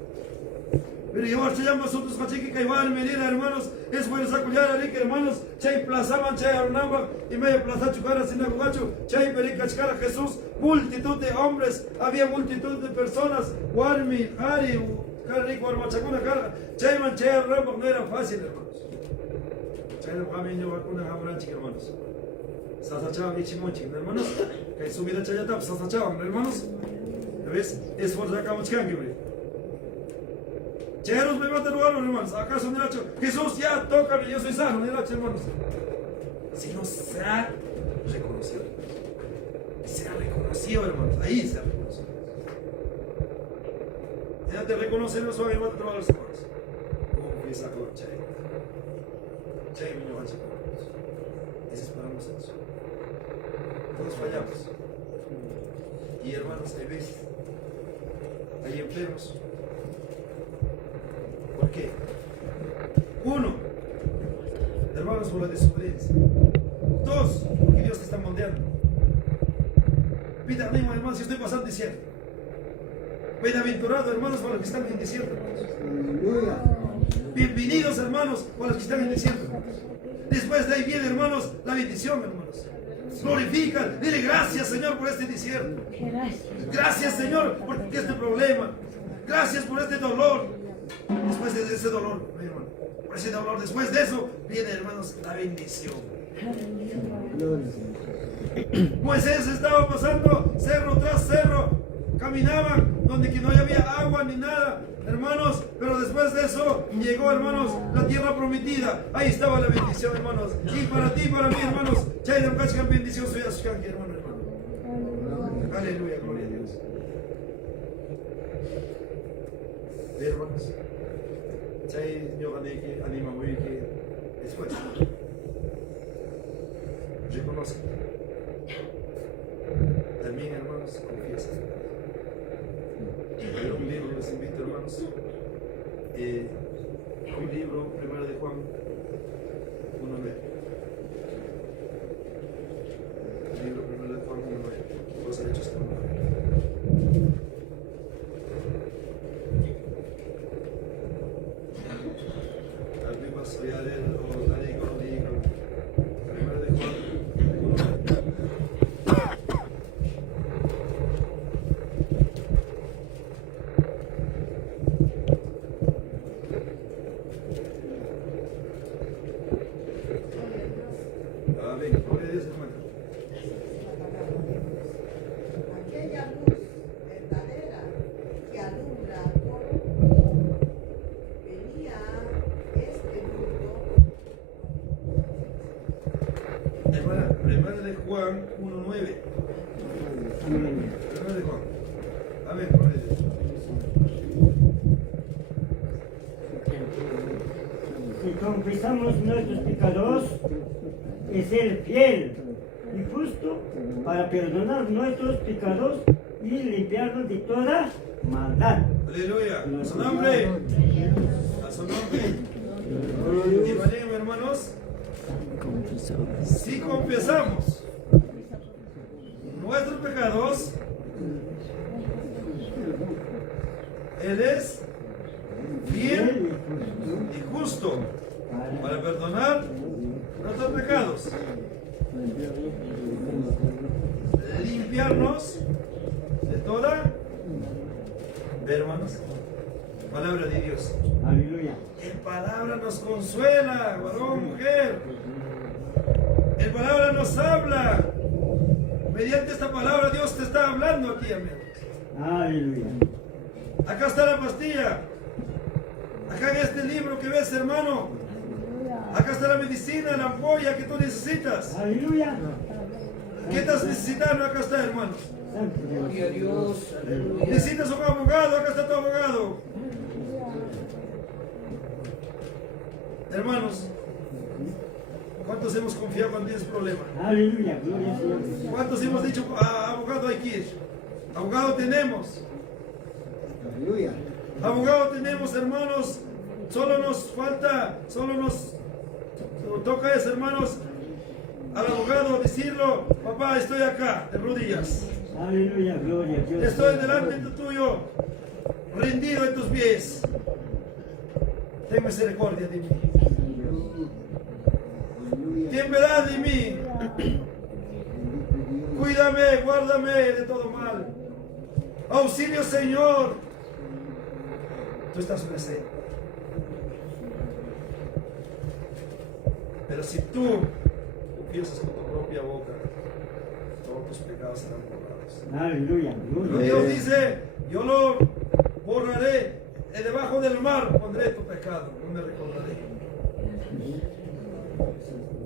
Pero ahora se llama sopos fachiquerera, igual medida, hermanos. Es bueno sacudir a rica, hermanos. Chay plazaban, chay arnamba. Y medio plaza chucara sin aguacho. Chay perica chcara Jesús. Multitud de hombres. Había multitud de personas. Guarmi, Hari, Carrico, Armachacuna, Carga. Chay man, chay arnamba. No era fácil, hermanos. Chay no familia vacuna jamoranchi, hermanos. Sasachaban y chimonchi, hermanos. Que su vida chayatap, sasachaban, hermanos. ¿Ves? Es por sacamos cangue, Cheros me matan a hermanos. ¿Acaso no hecho? Jesús ya tócame, yo soy sano, no hecho, hermanos. Si no se ha reconocido. Se ha reconocido, hermanos. Ahí se ha reconocido. Ya te reconocen los suaves, matan a los hermanos. Confiesa con Chay. Chay, mi hermano. Desesperamos eso. Todos fallamos. Y hermanos, te ves. Hay enfermos. ¿Por qué? 1, hermanos, por la desobediencia. 2, porque Dios te está moldeando. Pida ánimo, hermanos, si estoy pasando desierto. Bienaventurado, hermanos, para los que están en desierto. Bienvenidos, hermanos, para los que están en desierto. Después de ahí viene, hermanos, la bendición, hermanos. Glorifica, dile gracias, Señor, por este desierto. Gracias, Señor, por este problema. Gracias por este dolor. Después de ese dolor, hermano, por ese dolor, después de eso, viene, hermanos, la bendición. Moisés estaba pasando cerro tras cerro, caminaban donde que no había agua ni nada, hermanos, pero después de eso llegó, hermanos, la tierra prometida. Ahí estaba la bendición, hermanos. Y para ti, para mí, hermanos, Chaydam Kachkan bendición soy a su hermano. Aleluya, gloria a Dios. Hermanos, Chay yo anima muy que escucha, reconoce. También, hermanos, confiesa. Hay un libro, les invito, hermanos. Un libro, 1 de Juan 1:9. El libro 1 de Juan 1:9. Los hechos de 1:9. Soy Adel o Dadico, primero de Juan. Amén, gloria a Dios, hermano. Aquella luz verdadera que alumbra a todo mundo venía este mundo. Hermana, 1 de Juan 1:9. 1 de Juan. Amén, gloria a Dios. Si confesamos nuestros pecados, es el fiel y justo para perdonar nuestros pecados y limpiarnos de toda maldad. Aleluya. A su nombre. A su nombre. Y vale, hermanos. Si confesamos nuestros pecados, Él es fiel y justo para perdonar nuestros pecados, limpiarnos de toda, hermanos, palabra de Dios. Aleluya. En palabra nos consuela, varón, mujer. En palabra nos habla. Mediante esta palabra Dios te está hablando aquí, amigos. Aleluya. Acá está la pastilla. Acá en este libro que ves, hermano. Acá está la medicina, la ampolla que tú necesitas. Aleluya. ¿Qué estás necesitando? Acá está, hermano. Santo Dios. Gloria a Dios. Aleluya. Necesitas un abogado, acá está tu abogado. Hermanos, ¿cuántos hemos confiado cuando tienes problemas? Aleluya. Gloria al Señor. ¿Cuántos hemos dicho, abogado hay que ir? Abogado tenemos. Aleluya. Abogado tenemos, hermanos. Solo nos falta, solo nos toca es, hermanos, al abogado decirlo: papá, estoy acá, de rodillas. Aleluya. Gloria a Dios. Estoy delante de tuyo, rendido en tus pies. Ten misericordia de mí. Ten piedad de mí. Cuídame, guárdame de todo mal. Auxilio, Señor. Tú estás presente. Pero si tú confiesas con tu propia boca, todos tus pecados serán borrados. Aleluya. Pero Gloria. Dios dice: yo lo borraré, debajo del mar pondré tu pecado, no me recordaré.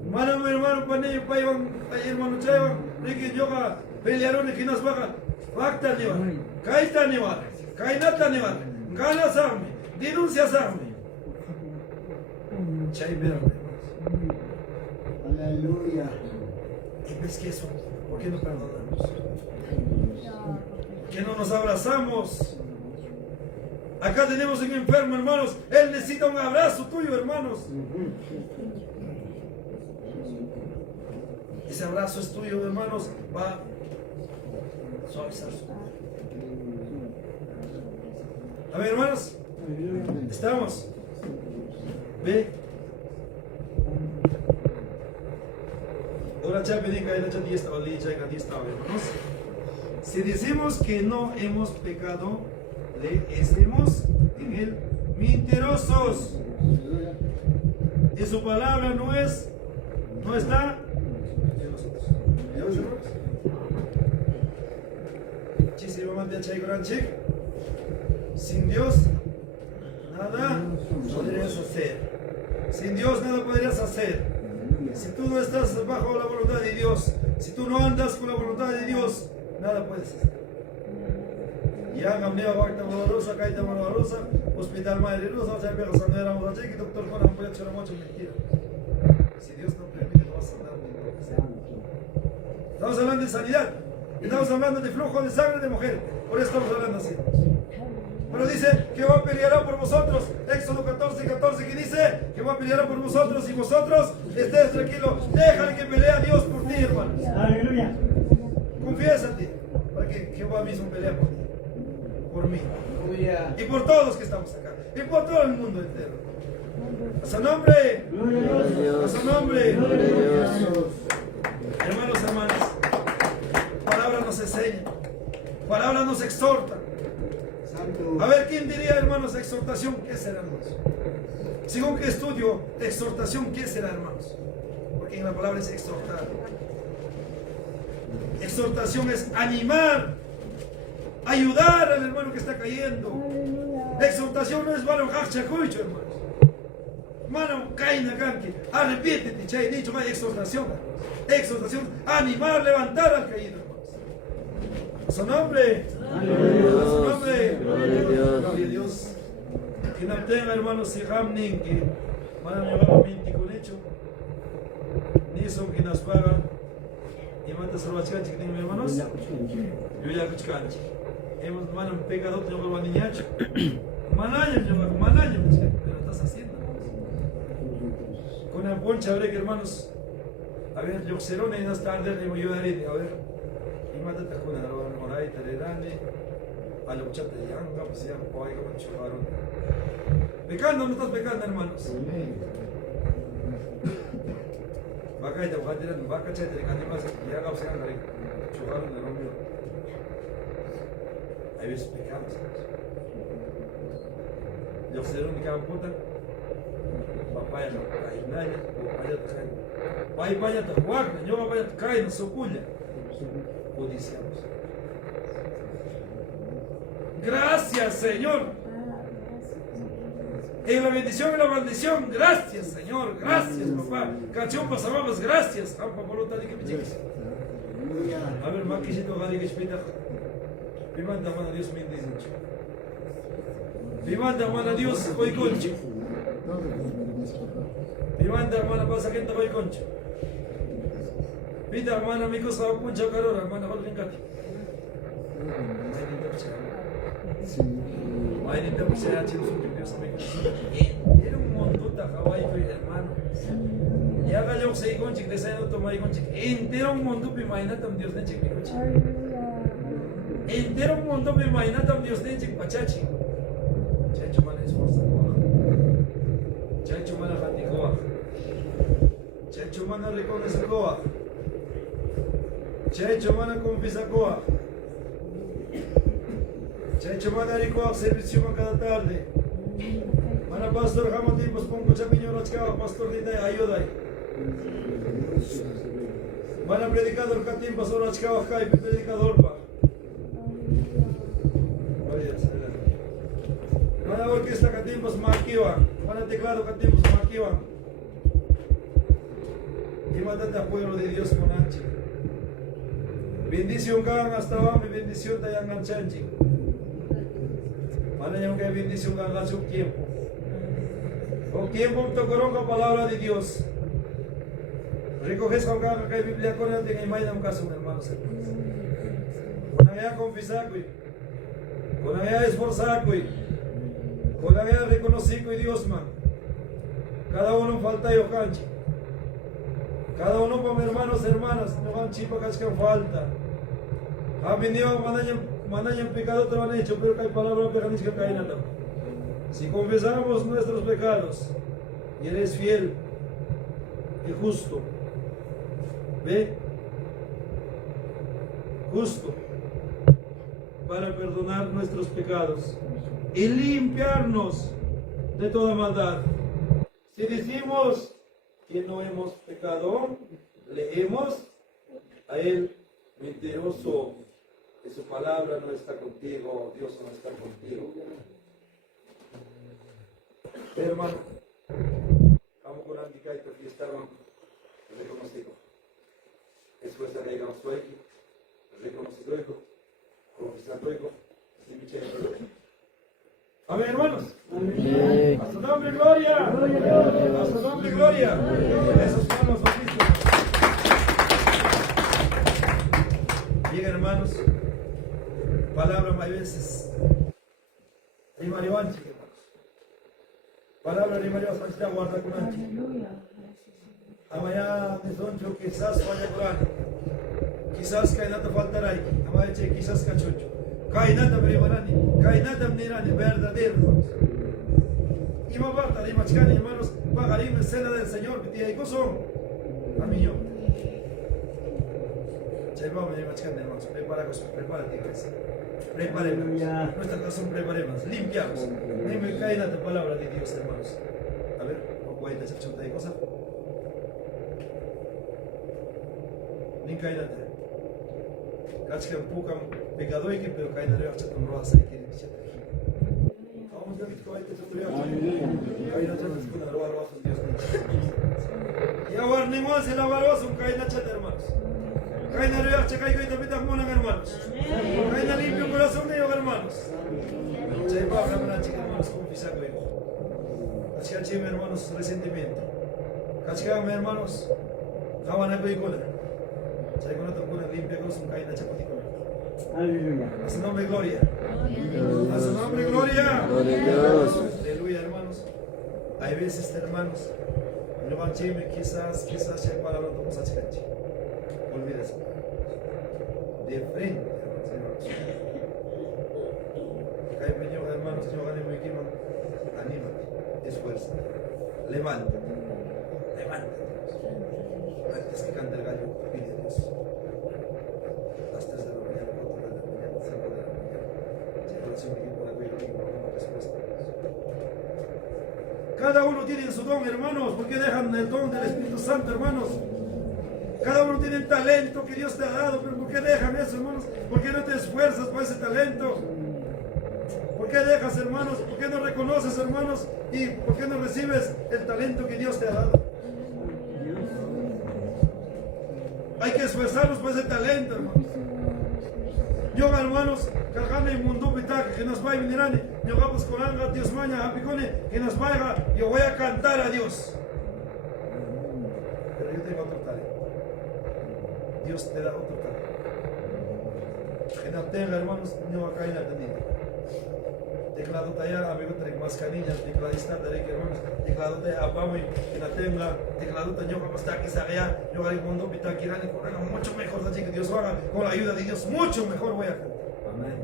Hermano, mi hermano, paneyo, payon, hermano, chayon, Ricky, yoga, pelearon y que nos bajan. Facta niwa, kaita niwa, kainata niwa, gana sami, denuncia sami. Chay, mira, Aleluya. ¿y ves que eso? ¿Por qué no perdonamos? ¿Por qué no nos abrazamos? Acá tenemos un enfermo, hermanos. Él necesita un abrazo tuyo, hermanos. Ese abrazo es tuyo, hermanos. Va a suavizar su vida. A ver, hermanos. Estamos. Ve. Ahora ya hermanos. Si decimos que no hemos pecado, le estemos en él mentirosos. Y su palabra no está en nosotros. ¿Ya ves, hermanos? Sin Dios nada podrías hacer. Sin Dios nada podrías hacer. Si tú no estás bajo la voluntad de Dios, si tú no andas con la voluntad de Dios, nada puedes hacer. Ya gamnea wakta dolorosa, kaita dolorosa, hospital madre rosa, ya pega sanera un que doctor con amplia chora mucho mentira. Si Dios no permite, no vas a andar con lo que sea. Estamos hablando de sanidad, estamos hablando de flujo de sangre de mujer, por eso estamos hablando así. Pero dice que Jehová peleará por vosotros. Éxodo 14:14, que dice que Jehová peleará por vosotros y vosotros estés tranquilo. Déjale que pelea Dios por ti, hermanos. Aleluya. Confiésate para que Jehová mismo pelea por ti, por mí Aleluya. y por todos los que estamos acá y por todo el mundo entero. A su nombre, a su nombre. Hermanos, hermanas, palabra nos enseña, palabra nos exhorta. A ver, ¿quién diría, hermanos, exhortación? ¿Qué será, hermanos? Según que estudio, exhortación, ¿qué será, hermanos? Porque en la palabra es exhortar. Exhortación es animar, ayudar al hermano que está cayendo. Exhortación no es mano hachacucho, hermanos. Mano caina canque, arrepiéntete, chay, dicho más exhortación. Exhortación, animar, levantar al caído, hermanos. A su nombre. A su nombre. Gloria a Dios. Que no tenga, hermanos, si hamning que van a llevar a minti con hecho. Ni son que nos pagan. Y mata salvachkanchi que tengo, hermanos. Yo ya kuchkanchi. Hemos manan pecado, tengo que van niñacho. Manayam, pero estás haciendo. Con la poncha, a ver, hermanos. A ver, yo serone en esta tarde, le voy a ayudar. A ver. Y mata con la orai, talerane. A la muchacha de Yanga, pues ya, oiga, me chocaron. Pecando, no estás pecando, hermanos. Vaca y te voy a tirar, vaca, chete, le canté más, ya la opción, chocaron de nombre. Hay veces pecamos. Yo sé dónde quedan puta. Papaya no cae nada, papaya te cae. Papaya te guarda, yo papaya te cae, no se oculla. Codiciamos. Gracias, Señor. En la bendición y la maldición, gracias, Señor. Gracias, papá. Cachón pasamos, gracias. Ampa voluntad de que me llegues. A ver, maquisito, gari que espita. Me manda, mano, Dios me bendice. Me manda, mano, Dios, hoy concho. Me manda, hermana, pasa gente hoy concho. Pita, hermana, mi cosa, puncha carora, hermana, hoy encati. Mainita, pues era chido, Dios amigo. Era un montón de Hawái, hermano. Y haga yo que concho, que desayuno toma y concho. Entero un montón, me imagina, tam Dios de chico. Entero un montón, me imagina, tam Dios de chico, pachachi. Chacho, man, esforza, Chacho, man, jatikoa. Chacho, man, reconoce coa. Chacho, man, confiesa coa. Chacho, man, ricoa, servicio man cada tarde. Mana pastor, jamás tiempos pongo chapiño rachcaba, pastor de ayuda. Mana predicador, catimpas, rachcaba, jai, predicador, pa. Mana orquesta, catimpas, marquiva. Mana teclado, catimpas, marquiva. Y mátate a pueblo de Dios con anchi. Bendición gan hasta abajo, mi bendición te hayan ganchanchi. Mana ya que bendición gan hace un tiempo. Con tiempo me tocó la palabra de Dios. Recoges con gan que Biblia con el de que me un caso, hermanos. Con allá confesar, con allá esforzar, con allá reconocer, Dios, man. Cada uno falta yo cancha. Cada uno para mis hermanos, hermanas, no van chipa que falta. Ha venido manayan pecado te lo han hecho, pero que hay palabra peganis que caen nada. Si confesamos nuestros pecados, y eres fiel y justo, ve, justo, para perdonar nuestros pecados y limpiarnos de toda maldad. Si decimos que no hemos pecado, leemos a Él mentiroso, que su palabra no está contigo, Dios no está contigo. Hermano, vamos con Antica y porque estaban reconocidos. Después de que llegamos aquí, reconocido hijo, confesando hijo, amén, hermanos. A su nombre, gloria. A su nombre, gloria. Esos manos bautistas. Bien, hermanos. Palabra más veces. Rimariwanchi, hermanos. Palabra Rimariwanchi, está guarda con anchi. Amaya de soncho, quizás vaya Corán. Quizás cainata faltará. Amaya quizás cachucho. Kainata Brimarani, Kainata Nirani, verdadero. Y más barta de Machcani, hermanos, pagarín en cena del Señor, que tiene son. Amigo. Vamos a Machcani, hermanos, prepárate, iglesia. Preparemos. Nuestra corazón preparemos, limpiamos. Dime Kainata, palabra de Dios, hermanos. A ver, ¿no puede echar chunta de cosa? Ni Kainata. Kachkan pukam pecado y que pero cae en el río chatum rosa y que dice vamos a ver cómo hay que sufrir cae na chatum con el rojo Dios y ahora ni más el avaroso cae na chatum hermanos cae en el río chatum cae que te monan hermanos cae en limpio corazón de hermanos chay pa habla chica hermanos confisa que así achí hermanos resentimiento cachcame hermanos cabana que cola chay con otro cura limpia con su cae na chatum. Aleluya. A su nombre, gloria. A su nombre, gloria. Gloria a Dios. Aleluya, hermanos. Hay veces, hermanos, no van a quizás hay palabras no vamos a checar. Olvídese. De frente, hermanos. esfuerza. Levántate. Levántate. Antes que cante el gallo, pide a Dios. Las 3 de la mañana, 4 de la mañana, 5 de la mañana. Si oración tiempo de cuello, y una respuesta. Cada uno tiene su don, hermanos. ¿Por qué dejan el don del Espíritu Santo, hermanos? Cada uno tiene el talento que Dios te ha dado, pero ¿por qué dejan eso, hermanos? ¿Por qué no te esfuerzas por ese talento? ¿Por qué dejas, hermanos? ¿Por qué no reconoces, hermanos? ¿Y por qué no recibes el talento que Dios te ha dado? Hay que esforzarnos por ese talento, hermanos. Yo, hermanos, cargando el mundo que nos va a venir, yo vamos con anga, Dios maña, que nos vaya, yo voy a cantar a Dios. Pero yo tengo otro talento. Dios te da otro talento. Que no tenga, hermanos, no acá en la tendida. Teclado talla, amigo, tengo más canillas, tecladista, hermanos, teclado talla, abamo y que no tenga, teclado talla, yo como está aquí, sabía, yo haré el mundo pita que gane, correr mucho mejor, así que Dios haga, con la ayuda de Dios, mucho mejor voy a cantar. Amén.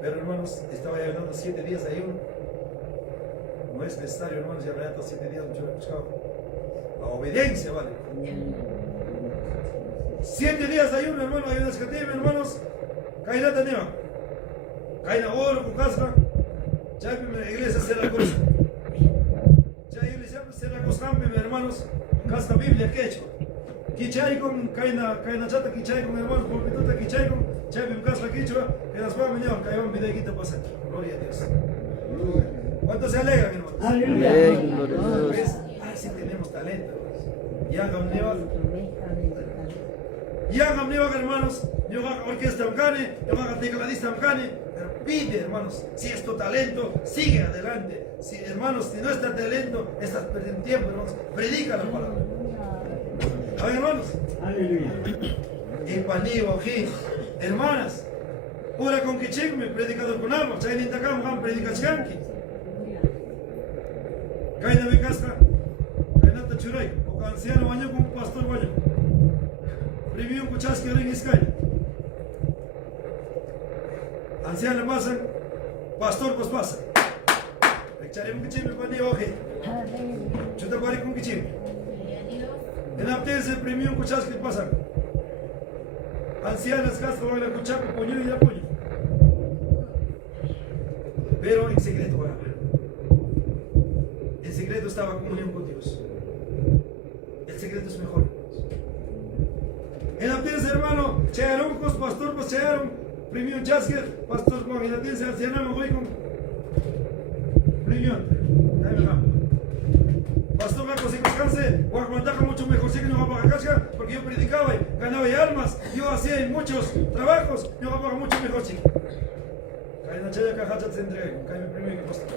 Pero, hermanos, estaba ayunando 7 días de ayuno. No es necesario, hermanos, ya hasta 7 días, mucho buscado. La obediencia, vale. 7 días de ayuno, hermanos, ayunas que tienen, hermanos, caída tenía. Caída oro con casca, ya la iglesia se la cosa. Ya la iglesia se la cosa, hermanos, casca Biblia que he hecho. Kichay con caída chata, kichay con hermanos, por pituta, kichay con chay casca quichua, que las va a venir, que hay un video que pasa. Gloria a Dios. ¿Cuántos se alegran, hermanos? Aleluya. ¿Ves? Así tenemos talento, hermanos. Y hagan hermanos, yo hago orquesta amcane, yo hago tecladista amcane, pero pide, hermanos, si es tu talento, sigue adelante. Si, hermanos, si no es tu talento, estás perdiendo tiempo, hermanos, predica la palabra. A ver, hermanos. Aleluya. Y panío aquí, hermanas, ora con que me predicador con algo, chay ni tacam, han predicación. Caída me casca, caída churay, o anciano baño con pastor baño. Preview un cuchasque en Iscay. Anciano pasan, pastor pues pasa. Echaré un kichim para ni oje. Chuta pare con kichim. En aptense preview un cuchasque pasan. Ancianas casas van a escuchar con puño y apoyo. Pero en secreto oraba. En secreto estaba en comunión con Dios. El secreto es mejor. En la pieza, hermano, chearon con pastor, pues chearon, premio chasquer, pastor con en la pieza, anciano, voy con premio. Pastor, me conseguí descanse, o aguantar mucho mejor, sé que no va a pagar casca, porque yo predicaba y ganaba y almas, yo hacía muchos trabajos, yo va a pagar mucho mejor, chico. Cae en la chaya, cajacha, se entrega, cae mi premio que pastor.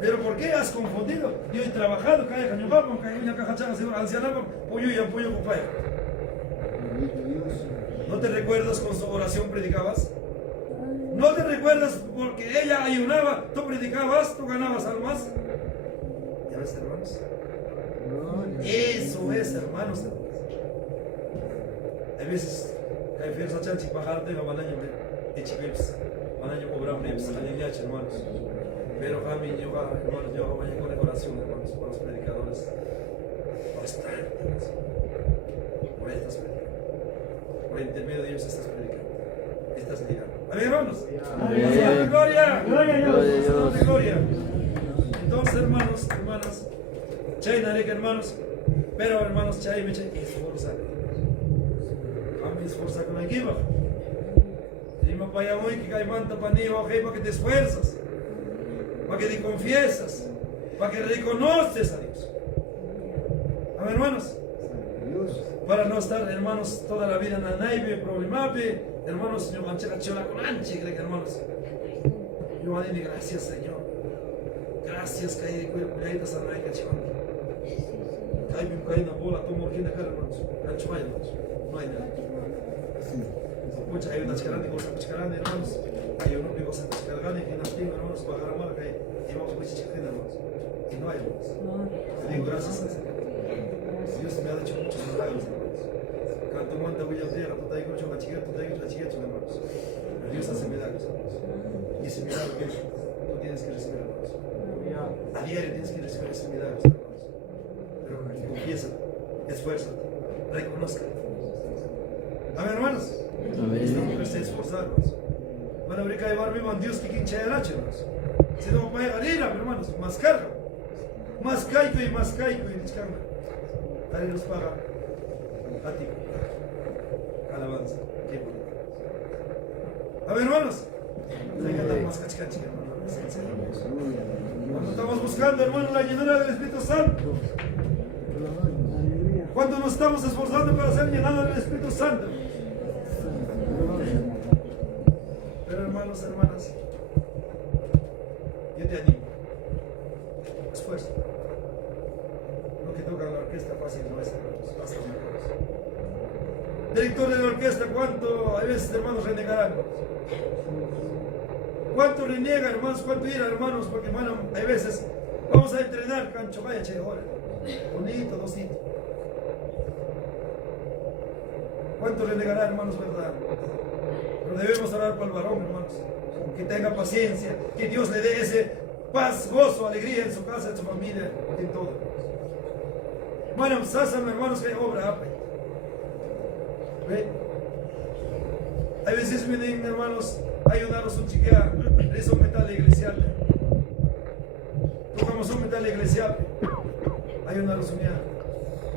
Pero ¿por qué has confundido? Yo he trabajado, cae cañogapo, cae una caja changa, ancianapo, pollo y apoyo con falla. ¿No te recuerdas con su oración predicabas? ¿No te recuerdas porque ella ayunaba, tú predicabas, tú ganabas almas? ¿Ya ves, hermanos? Eso es, hermanos. Hay veces que hay fieles a chanchi pajarte a banaño echipeps, banaño cobramos, hermanos. Pero a mí, hermanos, yo voy con la oración, hermanos, por los predicadores. Bastante. Por estas predicando. Por intermedio de ellos estás predicando. Estás predicando. Amén, hermanos. Amén. Gloria. Gloria a Dios. Gloria. Gloria. Entonces, hermanos, hermanas, chay narek, hermanos, pero hermanos, chay me chay, esforza. A mí esforza con el kiba. Lima para allá hoy que cae manta para ni para que te esfuerzas. Para que te confiesas, para que reconoces a Dios. Amén, hermanos. Para no estar, hermanos, toda la vida en la naive, problemape, hermanos, yo manché la chola con anche, hermanos. Yo voy a decir gracias, Señor. Gracias, que hay de cuerpo, que hay de sanay, que chivando. Que hay una bola, tomo orquídea acá, hermanos. Rancho hay, hermanos. No hay nada. Muchas hay unas caras, hermanos. Hay uno que goza de cargar y que no tiene, hermanos, para agarrar mal, que llevamos muchas chicas, hermanos. Y no hay, hermanos. Le digo gracias al Señor. Dios me ha hecho muchos milagros, hermanos. Canto manda voy a tierra, tú te digo, hermanos. Dios hace milagros. milagros, hermanos. Y ese milagro que tú tienes que recibir, hermanos. A diario tienes que recibir ese milagro, hermanos. Pero confiesa, esfuérzate, reconozca. Amén, hermanos. Esta mujer se esforzó, hermanos. Van a abrir que llevar mismo a Dios que quien hermanos. Si no va a llegar, hermanos, más carga. Más caico y descarga. Dale nos paga a ti. Alabanza. Qué bonito. A ver, hermanos. Más cachicachi, hermanos. Cuando estamos buscando, hermanos, la llenura del Espíritu Santo. Cuando nos estamos esforzando para ser llenados del Espíritu Santo. Pero hermanos, hermanas, yo te animo. Esfuerzo. Lo que toca la orquesta fácil no es, hermanos, hasta mejores. Director de la orquesta, ¿cuánto a veces, hermanos, renegarán? ¿Cuánto reniega, hermanos? ¿Cuánto ira, hermanos? Porque, hermano, hay veces vamos a entrenar, cancho, vaya, che, ahora. Bonito, dosito. ¿Cuánto renegará, hermanos, verdad? Pero debemos orar por el varón, hermanos. Que tenga paciencia, que Dios le dé ese paz, gozo, alegría en su casa, en su familia, en todo. Bueno, sásame, hermanos, que hay obra. ¿Ve? Hay veces vienen, hermanos, ayudarnos un chiquea, es un metal eclesial. Tocamos un metal eclesial. Ayudarnos un día.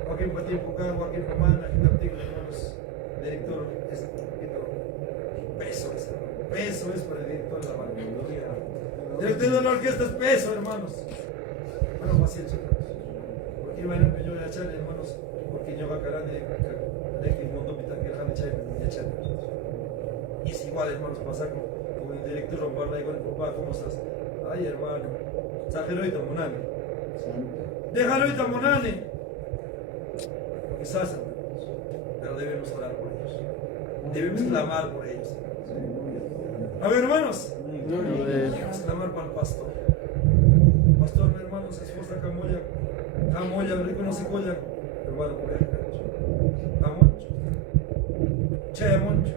Joaquín Patín Pucán, Joaquín Pamán, aquí también, hermanos, director, es peso es para el director de la banda. Director de la orquesta es peso, hermanos. Bueno, paciencia, hermanos. Porque iba a ir yo a echar, hermanos, porque yo va a carar de que el mundo me que dejan echar y echar. Y es igual, hermanos, pasa con el director Rombarda y con el papá, ¿cómo estás? Ay, hermano, sájelo y tamonane. Déjalo y tamonane. Quizás, pero debemos orar por ellos. Debemos clamar por ellos. A ver, hermanos. Debemos clamar para el pastor. Pastor, mi hermano, se esfuerza Camoya, reconoce Coya. Hermano, por ahí. Amoncho. Che, amoncho.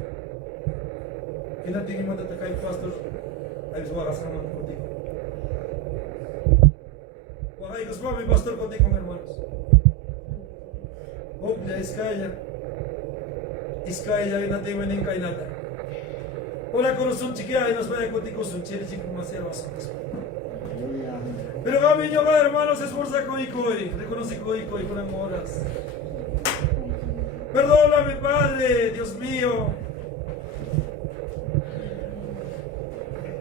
Que no tiene más de atacar el pastor. Ahí os voy a gastar mano contigo. Ahí os voy a mi pastor contigo, mi hermanos. Opla, Iskaya, y no tengo ni cainata. Hola, con un chiquilla y nos vaya contigo, un chile chico más hermoso. Pero va mi yoga, hermanos, esfuerza con Icoi, reconoce con Icoi con amoras. Perdóname, Padre, Dios mío.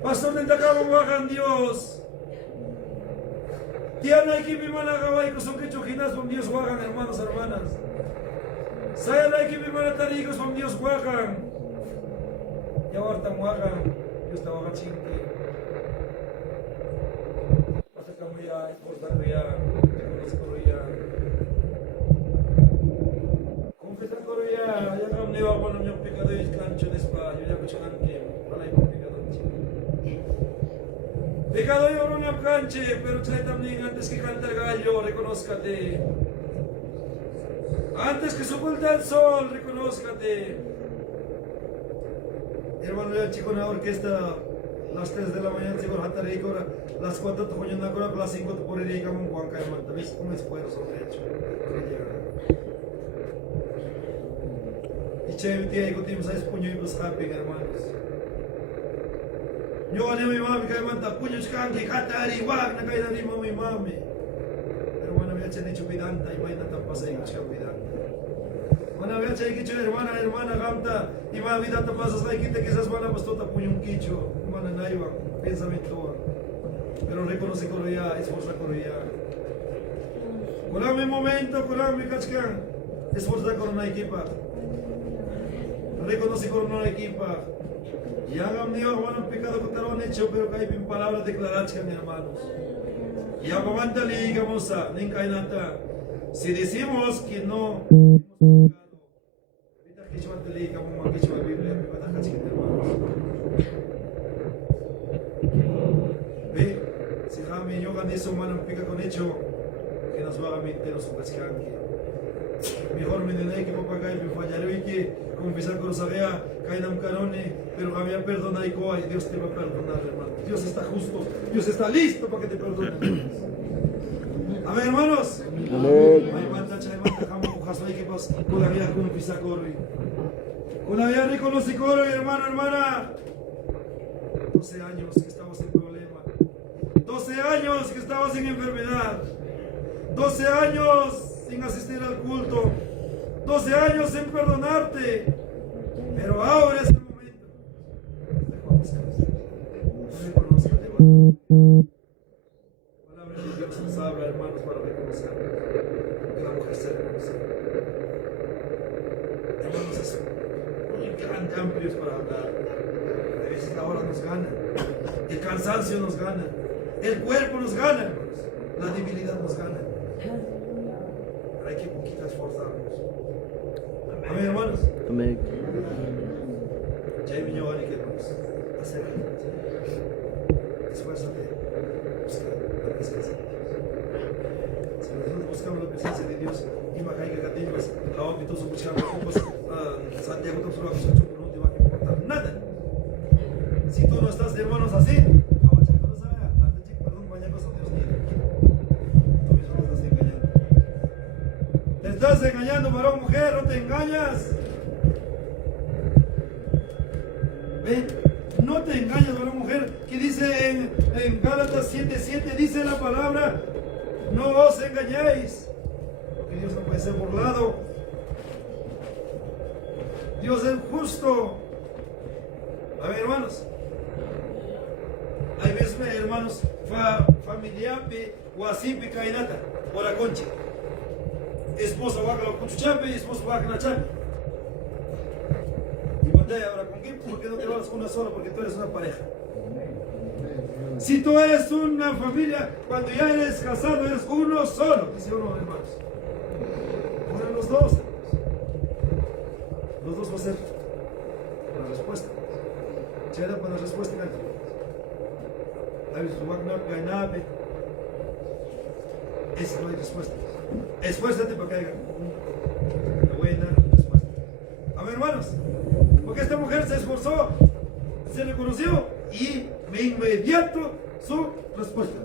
Pastor, de acá bajan Dios. Tiana aquí mi mana gabai, que son que chojinas con Dios bajan, hermanos, hermanas. Saya aquí mi mana tarigos con Dios bajan. Y ahorita bajan, Dios está bajan chinque. Pasa camuya, esforzando ya, conozco ya. Confesa ya camne va con un pecado y cancho de espada, yo ya me chocan que, para ir con pecado chinque. Pecado yo no me canche, pero trae también antes que cante el gallo, reconózcate. Antes que se oculta el sol, reconózcate. Hermano, ya chico en la orquesta, las 3 de la mañana, chico, las 4 te ponen una las 5 te ponen y como un guanca, hermano. ¿Ves un esfuerzo de hecho? Y che, tía, y contigo, ¿sabes? Puño y los happy, hermanos. Yo gané mi mami, que manta puños canque, catari, wag, na kaya na mi mami. Pero bueno, me ha hecho dicho pidanta y vaina tan pasa y hecho pidanta. Bueno, me ha hecho dicho hermana, gamta, y va vida tan pasa, hay quita que esas van a bastota puño un quicho, hermana naiva, pensamiento. Pero reconoce coroya, esforza coroya. Colame momento, colame cachcan, esforza con una equipa. Reconoce con una equipa. Y hagan Dios, hermano, el pecado que te lo han hecho, pero que hay en palabras declaradas, mis hermanos. Y aguanta digamos a Ninkainata. Si decimos que no hemos pecado, ahorita que yo te leí como que yo la Biblia, me va a dejar sin hermanos. Ve, si Jami yo gané eso, hermano, pica con hecho, que nos va a meter los cascanque. Mejor me denle que papá cae, me fallaré y que confesar con Sabea, caen carone, pero a mí perdona y coa, y Dios te va a perdonar, hermano. Dios está justo, Dios está listo para que te perdone. Amén, hermanos. Ay, manta, chay, manta, jamo, jaso, hay que pas, con la vida con un pisacoro. Con la vida reconocí coro, hermano, hermana. 12 años que estabas en problema. 12 años que estabas en enfermedad. 12 años sin asistir al culto, 12 años sin perdonarte, pero ahora es el momento. Palabra de Dios nos habla, hermanos, para reconocer que la mujer se reconoce. Hermanos, es muy grande, amplios para hablar. A veces la hora nos gana, el cansancio nos gana, el cuerpo nos gana, hermanos, la debilidad nos gana. Hay que poquito esforzarnos. Amén, hermanos. Amén. Ya hay venido alguien que hermanos. Acércate. Esfuérzate. Busca la presencia de Dios. Si nosotros buscamos la presencia de Dios, y me caiga gatillos, ahora que todos buscamos Santiago, todos lo hemos hecho, no te va a importar nada. Si tú no estás, hermanos, así, perdón, vaya cosa Dios mío. Tú mismo estás engañando. Te estás engañando, varón, mujer, no te engañas. ¿Ven? No te engañas, varón, mujer, que dice en Gálatas 7:7, dice la palabra, no os engañéis, porque Dios no puede ser burlado. Dios es justo. A ver, hermanos, hay veces, hermanos, familiape, guasipi, cainata, ora conche. Esposa vaca la cuchuchape, esposo vaca la chape. Y mandé ahora con quién, ¿por qué no te vas con una sola? Porque tú eres una pareja. Si tú eres una familia, cuando ya eres casado, eres uno solo. Dice uno, hermanos. Ahora los dos, hermanos. Los dos va a ser la respuesta. Chera para la respuesta, hermanos. Hay su magna, gainape. Esa no hay respuesta. Esfuérzate para que haya una buena respuesta. Amén, hermanos. Porque esta mujer se esforzó, se reconoció y de inmediato su respuesta.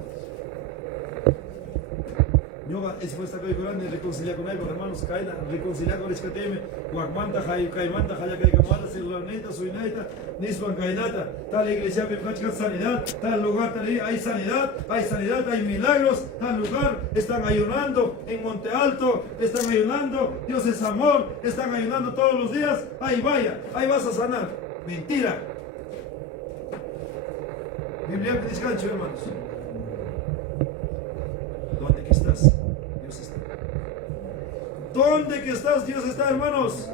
Yoga esfuerza que grande reconciliar con él, hermanos, caída, reconciliar con el escateme, guacmanta, caimanta, caicamata, celularneta, suineta, nisban cainata, tal iglesia que sanidad, tal lugar hay sanidad, hay milagros, tal lugar están ayunando en Monte Alto, están ayunando, Dios es amor, están ayunando todos los días, ahí vaya, ahí vas a sanar. Mentira. Biblia que descanso, hermanos. ¿Dónde que estás? Dios está. ¿Dónde que estás? Dios está, hermanos.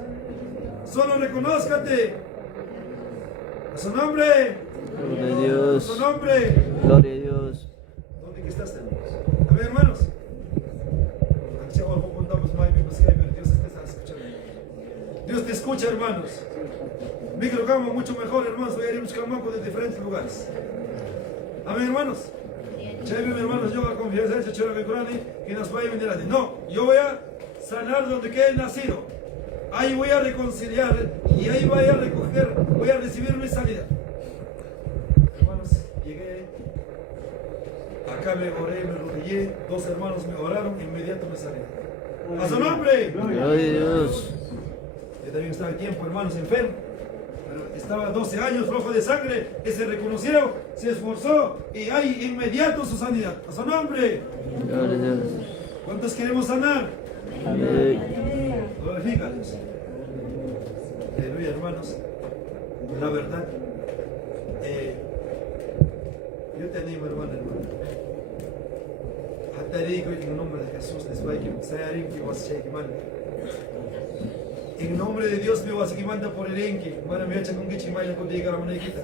Solo reconózcate. A su nombre. Gloria a Dios. A su nombre. Gloria a Dios. ¿Dónde que estás, hermanos? A ver, hermanos. Aquí ahora contamos más, pero Dios te está escuchando. Dios te escucha, hermanos. Microcamo mucho mejor, hermanos. Voy a ir a buscar mancos de diferentes lugares. Amén, hermanos. Chévere, hermanos, yo voy a confiar en que nos vaya a venir a ti. No, yo voy a sanar donde que he nacido. Ahí voy a reconciliar y ahí voy a recoger, voy a recibir mi salida. Hermanos, llegué, acá me oré, me rodillé, dos hermanos me oraron, inmediato me salí. ¡A su nombre! Gloria a Dios. Yo también estaba en tiempo, hermanos, enfermo. Pero estaba 12 años flojo de sangre, que se reconoció, se esforzó y hay inmediato su sanidad. ¡A su nombre! Gloria a Dios. ¿Cuántos queremos sanar? Amén. Glorifícales. Aleluya, hermanos. La verdad, yo te animo, hermano. Hasta digo en el nombre de Jesús, en nombre de Dios me vas a manda por el enque. Mana me echa con que chimaya con diga la manequita.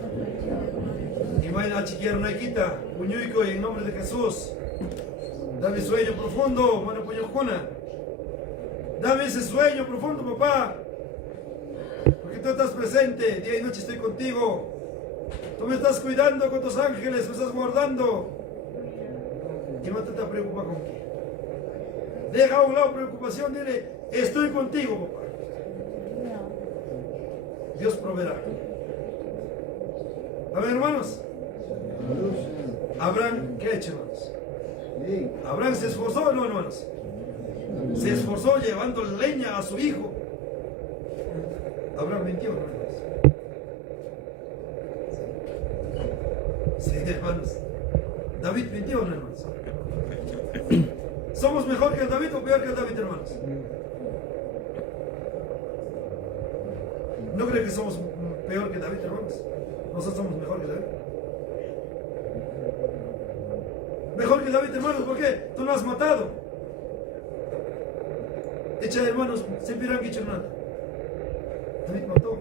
Y mañana chiquiera una quita. Puñuico en nombre de Jesús. Dame sueño profundo, mano puñojona. Dame ese sueño profundo, papá. Porque tú estás presente, día y noche estoy contigo. Tú me estás cuidando con tus ángeles, me estás guardando. Y no te preocupa con qué. Deja a un lado preocupación, dile, estoy contigo, papá. Dios proveerá. A ver, hermanos. Abraham, ¿qué ha hecho, hermanos? Abraham se esforzó, ¿o no, hermanos? Se esforzó llevando leña a su hijo. Abraham mintió, hermanos. Sí, hermanos. David mintió, ¿no, hermanos? ¿Somos mejor que el David o peor que el David, hermanos? ¿No creen que somos peor que David, hermanos? Nosotros somos mejor que David. Mejor que David, hermanos, ¿por qué? Tú lo has matado. Echa, hermanos, se pirán que nada. David mató,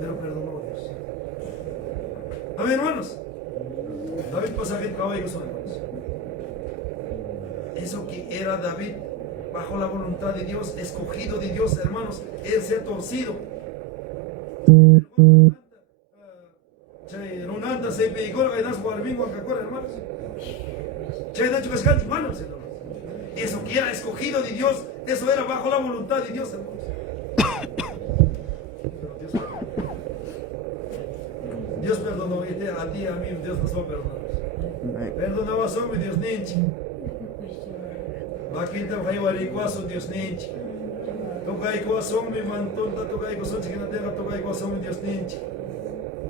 pero perdonó a Dios. Amén, hermanos. David pasa que caballos son, hermanos. Eso que era David bajo la voluntad de Dios, escogido de Dios, hermanos, él se ha torcido. Runanta se pegó y nas guarmingo a cacora, hermanos. Chay de hecho que es hermanos. Eso que era escogido de Dios, eso era bajo la voluntad de Dios, hermanos. Dios perdonó a ti, a mí, Dios nos va a perdonar. Perdonaba a mi Dios ninchi. Vaquita faiwarikuaso Dios ninchi. Toca iguazón mi mantonta, toca iguazón chiquinatenga, toca iguazón mi Dios ninchi.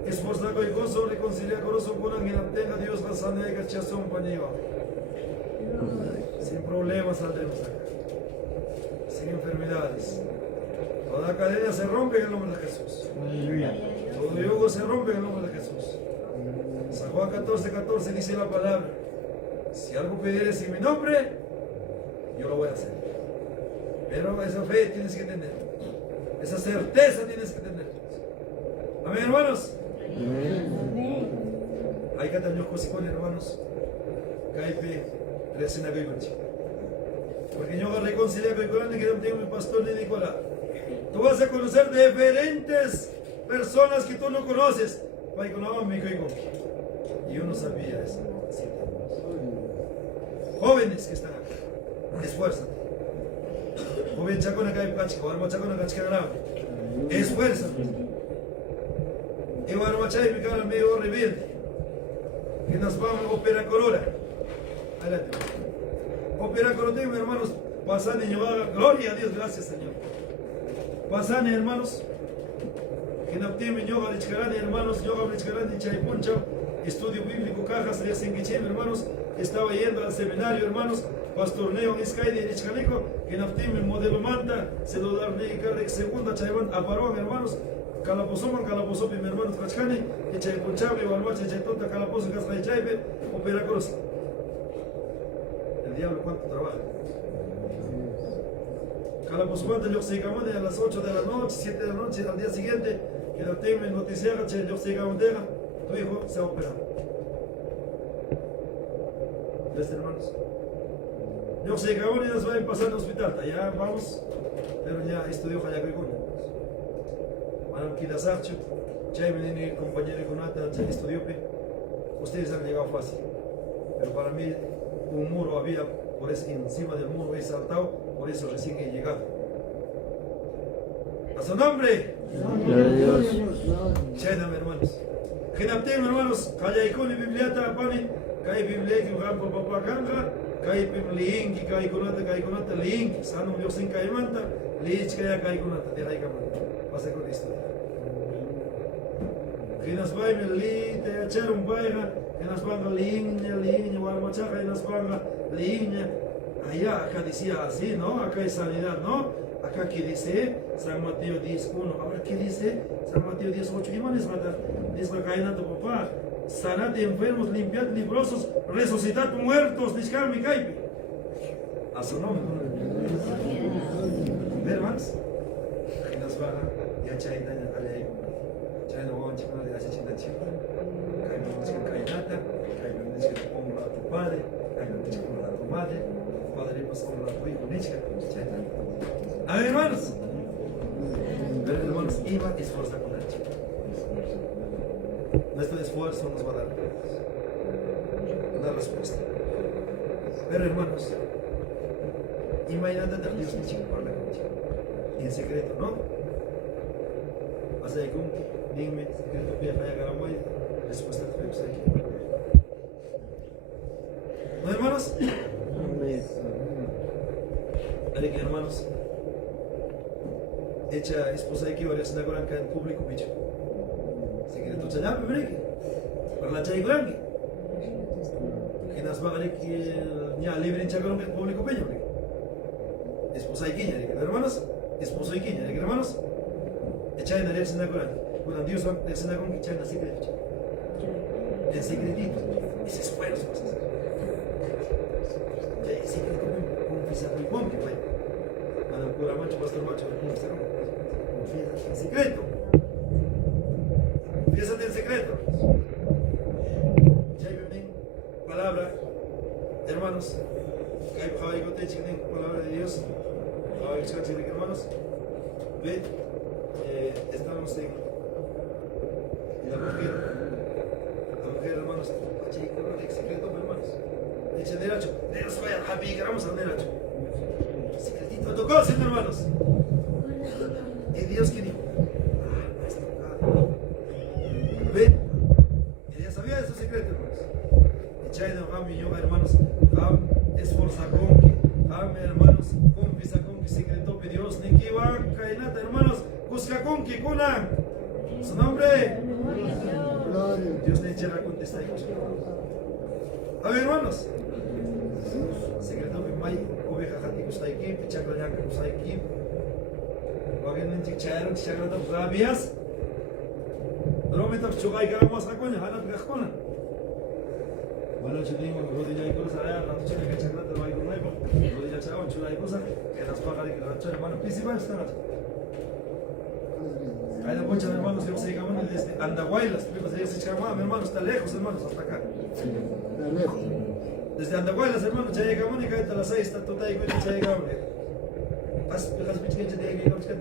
Esforzar con gozo, reconciliar corazón con tenga Dios la sana y gachazón pañeva. Sin problemas saldremos acá. Sin enfermedades. Toda cadena se rompe en el nombre de Jesús. Todo yugo se rompe en el nombre de Jesús. San Juan 14:14 dice la palabra: si algo pidieres en mi nombre, yo lo voy a hacer. Pero esa fe tienes que tener. Esa certeza tienes que tener. Amén, hermanos. Hay que tener cosas, hermanos. Caipe, recién a porque yo voy a reconciliar con el que no tengo mi pastor ni Nicolás. Tú vas a conocer diferentes personas que tú no conoces. Y yo no sabía eso. Jóvenes que están aquí, esfuérzate. Joven chacona cae pachico, arma chacona cachcarao. Esfuérzate. Y barmachay me cara medio rebelde. Que nos vamos a operar corona. Adelante. Opera corona, hermanos. Pasan y llevar gloria a Dios, gracias, Señor. Pasan, hermanos. Que no tienen yoga de chicarani, hermanos. Yoga de chicarani, chaypuncha. Estudio bíblico, cajas de Sengichim, hermanos. Estaba yendo al seminario, hermanos. Pastor Neo Iscaide de Chicanico. Que no tienen modelo manta. Se lo dan de segunda chayban a parón, hermanos. Calaposoman, calaposopi, mi hermano Trachani, y chaypunchabe, balmache, chaytonta, calaposo, casa de chaype, opera cruz. El diablo, ¿cuánto trabaja? Calaposumante, yo se camane a las 8 de la noche, 7 de la noche, al día siguiente, que la tengo en noticiera, yo se camandega, tu hijo se ha operado. ¿Ves, hermanos? Yo se camane y nos va a pasar al hospital, ya vamos, pero ya estudió Hayacuicuña. Kidasacho, Chay Menini, compañero con Ata, Chay Estudiope, ustedes han llegado fácil. Pero para mí, un muro había, por eso encima del muro he saltado, por eso recién he llegado. ¡A su nombre! Gloria a Dios. Chaynam, hermanos. Genaptem, hermanos, Kayaikoni, Bibliata, Pani, Kay Bibliaki, Gampo, Papá Ganga, Kay Pimliinki, Kay Kunata, Liinki, Sanum Yosin Kaimanta, Lich Kaya Kay Kunata, de Raikamanta. Pasa con esto. Que nos vaya te echar un baila, que nos ponga línea, guarmachaja, y nos ponga línea. Allá, acá decía así, ¿no? Acá hay sanidad, ¿no? Acá que dice San Mateo 10:1. Ahora, ¿qué dice San Mateo 10:8? ¿Qué más es la cadena de papá? Sanad de enfermos, limpiad leprosos, resucitad muertos, discar mi caipe. A su nombre. ¿Ver más? Que nos va ya chay daña alay. Chay no vamos a chicar de hace chita chita. Cay no vamos a cainata, cay no vamos a honra a tu padre, cay no vamos a honra a tu madre, padre pues honra a tu hijo, nichka, chay daña. A ver, hermanos. Pero hermanos, iba a esforzar con el chico. Nuestro esfuerzo nos va a dar una respuesta. Pero hermanos, Imagínate de Dios ni chico por la concha. En secreto, ¿no? Hace como, dime, secreto, voy a fallar Garamoy, respuesta de Felipe aquí. ¿No, hermanos? Dale que hermanos, echa esposa de que ahora se da con en público, bicho. Secreto, chayame, breque. Para la chay grande. Que nos va a dar que ya libre en chacarón que público peño, breque. Esposa de quiña, hermanos, esposa de quiña, hermanos. Echa en el sinagoga, cuando Dios va al sinagoga, echa en la secretito. El secretito, ese esfuerzo vas a hacer. El secreto, confiesa muy buen que fue. Cuando el cura macho, pastor macho, confiesa en secreto. Confiesa en secreto. Ya hay palabra, hermanos. Palabra de Dios. Hermanos, ve, estamos en la mujer, hermanos, secreto, hermanos, eche derecho, Dios vaya, happy, queramos al derecho, secretito, tocó, hermanos, y Dios que dijo, ve, ella sabía de su secreto, hermanos, echa en el hermanos, esforza con que, hermanos, confiesa con que secreto de Dios, ni que va a caer nada, hermanos, busca con que cunan, su nombre, Dios le echa a contestar. A ver, hermanos, secreto de May, oveja jati que está aquí, pichacla ya que está aquí, vagan en chicharon, chichacla de rabias, drometas chugay caramos a coña, hanat gajona. Bueno, yo tengo rodilla y cosas allá, la noche de que chaclata no hay con nuevo, rodilla chava, chula y cosas, que las pagan y que las chava, hermano, principal están aquí. Hay de muchos hermanos que se llegan desde Andahuaylas, pero se dice, mi hermano está lejos, hermanos, hasta acá. Está lejos. Desde Andahuaylas, hermano, ya llegamos y cae hasta las 6, está todo ahí, ya llegamos. Las pichiquetas de ahí, llegamos que tú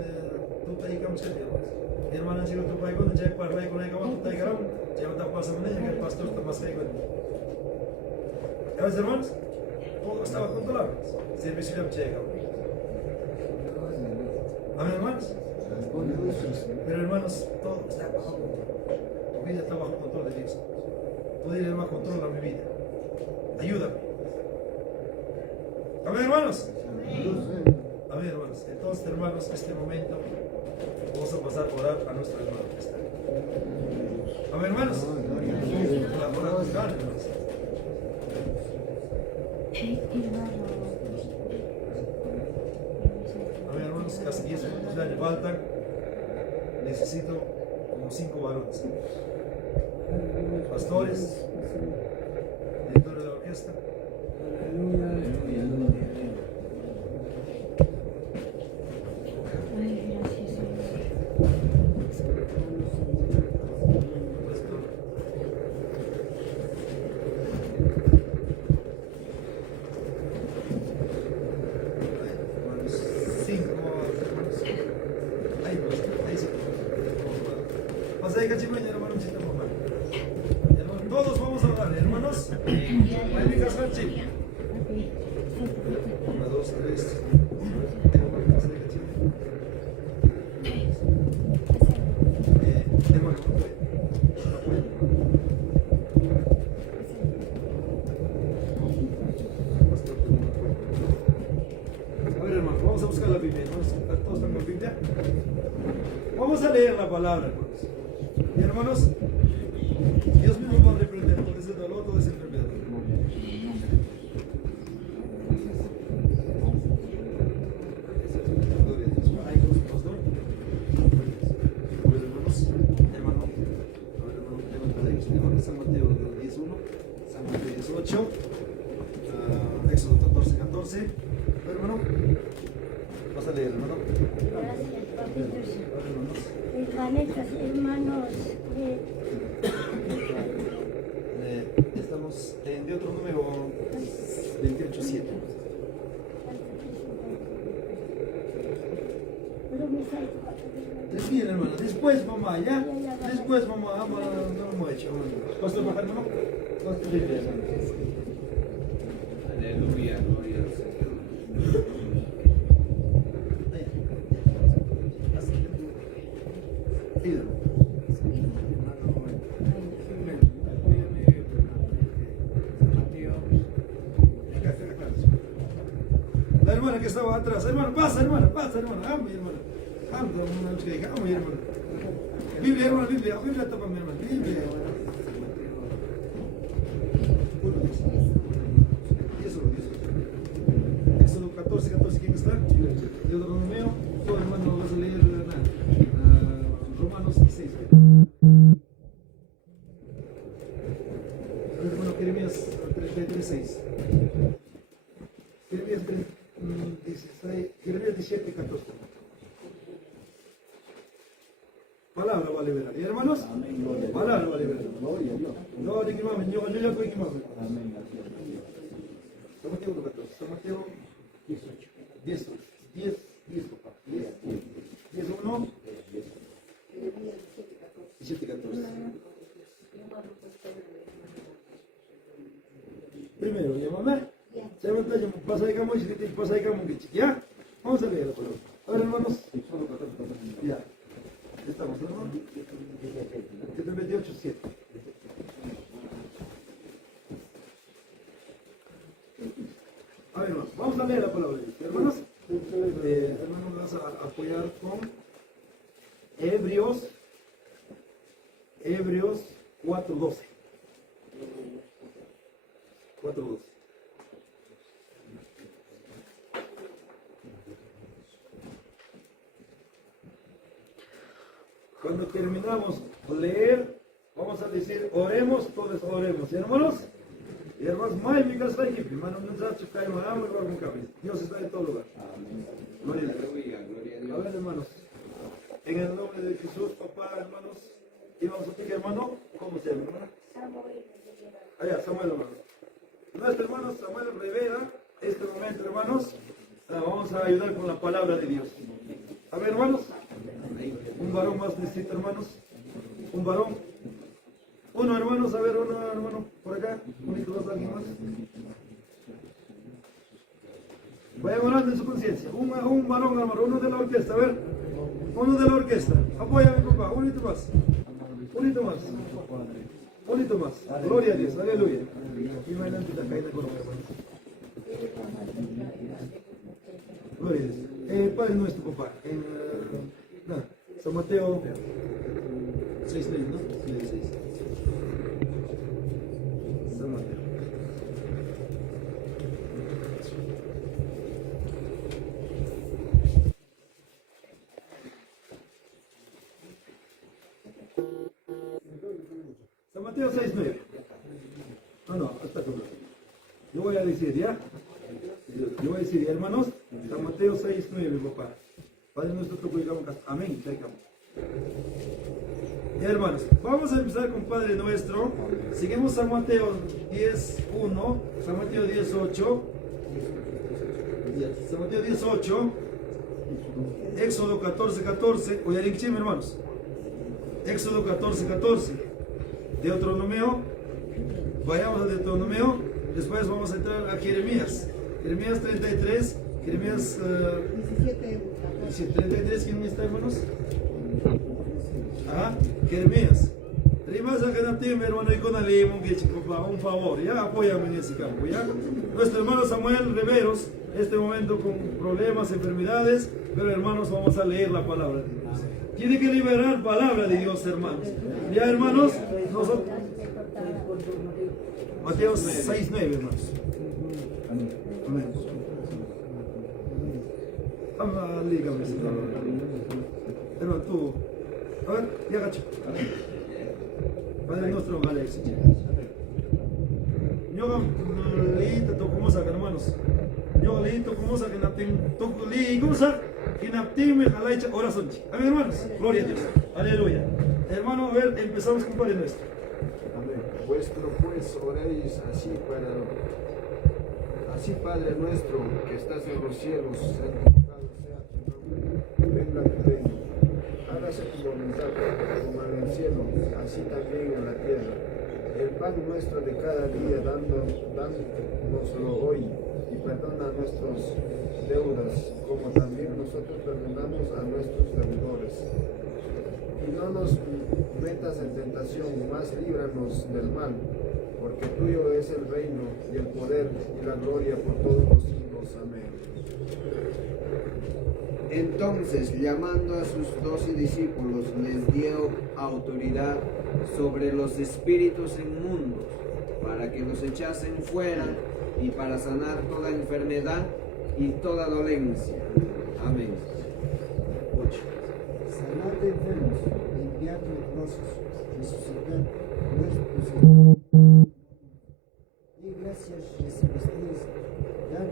ahí, llegamos que hermano, si no te pagas, ya para ahí con ahí, tú ahí, ya está pasando, ya que el pastor está más caigo. ¿Sabes, hermanos? Todo estaba controlado. Servicio de llega. Amén, hermanos. Pero hermanos, todo está bajo control. Tu vida está bajo control de Dios. Tú dile más control a mi vida. Ayúdame. Amén, hermanos. Amén, hermanos. Entonces, hermanos, en este momento vamos a pasar a orar a nuestro hermano que está. Amén, hermanos. Orar, hermanos. A ver, hermanos, casi 10 minutos ya le faltan. Necesito como 5 varones. Pastores, director de la orquesta. Todos vamos a orar, hermanos. Una, dos, tres. A ver, hermanos, vamos a buscar la Biblia. ¿Todos están con la Biblia? Vamos a leer la palabra, hermanos. Y hermanos, Dios mismo va a reprender todo ese dolor, toda esa enfermedad. Ahí con su pastor. A ver, hermanos, hermano, San Mateo 10:1, San Mateo 18, Éxodo 14:14. A ver, hermano, vas a leer, hermano. Hermanos, estamos en Deuteronomio 28:7. Bien, hermano, después mamá, ¿ya? Después mamá, no lo hemos hecho. ¿Pastor bajar, hermano? Aleluya, gloria al Señor. que estaba atrás. Hermano, pasa, hermano. Amo, hermano. Amo, hermano. Biblia, hermano, Biblia tapa mi hermano. Biblia, hermano. Éxodo 14, ¿quién está? Deuteronomio, todo hermano, vas a leer Romanos 16. Hermano, Jeremías 33:6. Jeremías 17:14. Palabra va a liberar. ¿Y hermanos? Palabra va a liberar. No, de que mames, yo le fui que mames. San Mateo 14. San Mateo 10, 1, 17:14. Primero, ya mamá. Se va a pasa de camo y pasa de camo. ¿Ya? Vamos a leer la palabra. A ver, hermanos. Ya. Estamos, hermano. 28:7. A ver, hermanos, vamos a leer la palabra. Hermanos, hermanos, vamos a apoyar con Hebreos 4:12. 4:12. Cuando terminamos de leer, vamos a decir, oremos, todos oremos. ¿Y hermanos? Y hermanos, Dios está en todo lugar. Gloria a Dios. A ver, hermanos, en el nombre de Jesús, papá, hermanos, y vamos a pedir, hermano, ¿cómo se llama, hermano? Allá, Samuel, hermano. Nuestro hermano Samuel Rivera, este momento, hermanos, vamos a ayudar con la palabra de Dios. A ver, hermanos. Un varón más necesita, hermanos. Un varón. Uno, hermanos, a ver, uno, hermano, por acá. Bonito, dos, alguien más. Vayan orando en su conciencia. Un varón, hermano, uno de la orquesta, a ver. Uno de la orquesta. Apóyame, papá. Un hito más. Un hito más. Un hito más. Gloria a Dios, aleluya. Y bailando la caída con los hermanos. Gloria a Dios. Padre nuestro, papá. San Mateo 6, ¿no? 6. San Mateo. San Mateo 6:9. No, hasta acá. Yo voy a decir, ¿ya? Yo voy a decir, hermanos, San Mateo 6:9, papá. Padre nuestro, te predicamos. Amén. Ya, hermanos, vamos a empezar con Padre nuestro. Seguimos San Mateo 10:1, San Mateo 10:8, San Mateo 10:8, Éxodo 14:14. Oye, Arinchim, hermanos. Éxodo 14:14. Deuteronomio. Vayamos a Deuteronomio. Después vamos a entrar a Jeremías. Jeremías 33. Jeremías 33, ¿quién está, hermanos? Ajá, Jeremías. Rimas a Genatim, hermano, y con Alim, un favor, ya apóyame en ese campo, ya. Nuestro hermano Samuel Riveros, este momento con problemas, enfermedades, pero hermanos, vamos a leer la palabra de Dios. Tiene que liberar palabra de Dios, hermanos. Ya, hermanos, nosotros. Mateo 6:9, hermanos. Amén. Lígame, Señor. Hermano, tú. A ver, ya gacho. Padre nuestro, vale. Yo leí, ¿cómo saca, hermanos? Yo leí, ¿cómo saca? Leí, ¿cómo saca? Me jalaicha oración. Amén, hermanos. Gloria a Dios. Aleluya. Hermano, a ver, empezamos con Padre nuestro. Amén. Vuestro pues oréis así, Padre nuestro, que estás en los cielos, santificado sea tu nombre, venga tu reino, hágase tu voluntad, como en el cielo, así también en la tierra. El pan nuestro de cada día, dánoslo hoy, y perdona nuestras deudas, como también nosotros perdonamos a nuestros deudores. Y no nos metas en tentación, mas líbranos del mal, porque tuyo es el reino y el poder y la gloria por todos los siglos. Entonces, llamando a sus 12 discípulos, les dio autoridad sobre los espíritus inmundos, para que los echasen fuera y para sanar toda enfermedad y toda dolencia. Amén. Sanar de enfermos, limpiar leprosos, resucitar muertos. Y gracias recibiste, dar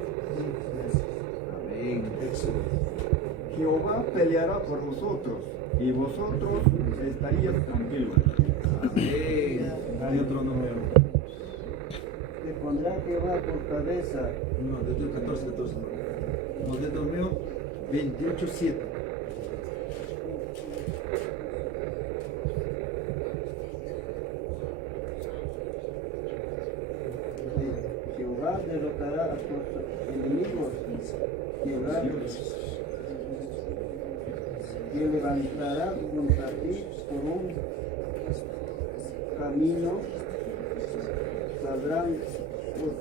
gracias. Amén. Jehová peleará por vosotros, y vosotros estaríais tranquilos. Amén. Hay otro número. Te pondrá Jehová por cabeza. No, desde el 14. Modelo mío, 28:7. Jehová derrotará a tus enemigos. Jehová te levantará contra ti por un camino, saldrán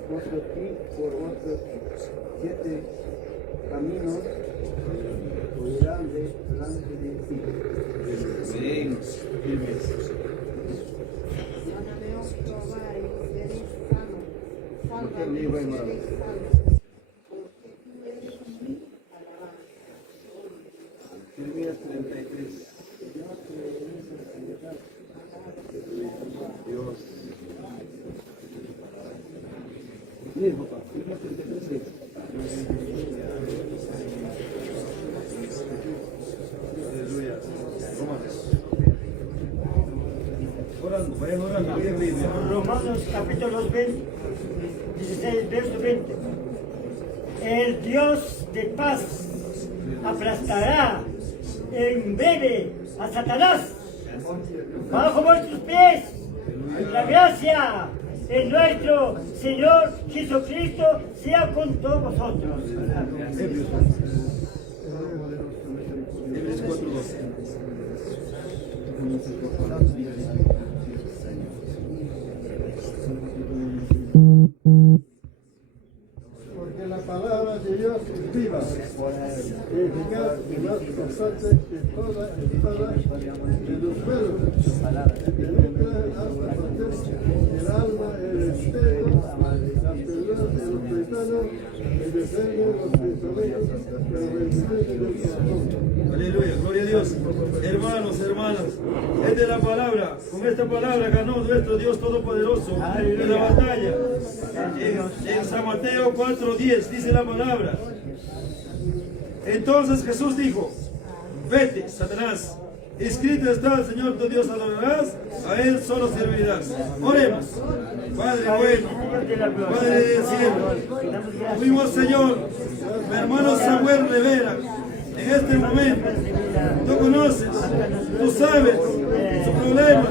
contra ti por otros 7 caminos, huirán delante de ti. Amén. Porque tú eres sano, porque tú eres mi alabanza. Jeremías 33. Dios. Bien, papá. Jeremías 33. Aleluya. Orando, vayan orando. Bien, bien. Romanos capítulo 20, 16, verso 20. El Dios de paz aplastará en breve a Satanás bajo vuestros pies. La gracia de nuestro Señor Jesucristo sea con todos vosotros. Hebreos 4:12. Porque la palabra de Dios es viva, eficaz y más cortante que toda espada de los fueros, que penetra hasta partir el alma, el espíritu, las personas de los paisanos, y defiende los pensamientos hasta el beneficio del corazón. Aleluya, gloria a Dios. Hermanos, hermanas, es de la palabra. Con esta palabra ganó nuestro Dios Todopoderoso en la batalla. En San Mateo 4:10 dice la palabra. Entonces Jesús dijo: vete, Satanás. Escrito está: al Señor tu Dios adorarás, a Él solo servirás. Oremos. Padre bueno, Padre del cielo, fuimos, Señor, mi hermano Samuel Rivera. En este momento, tú conoces, tú sabes su problema,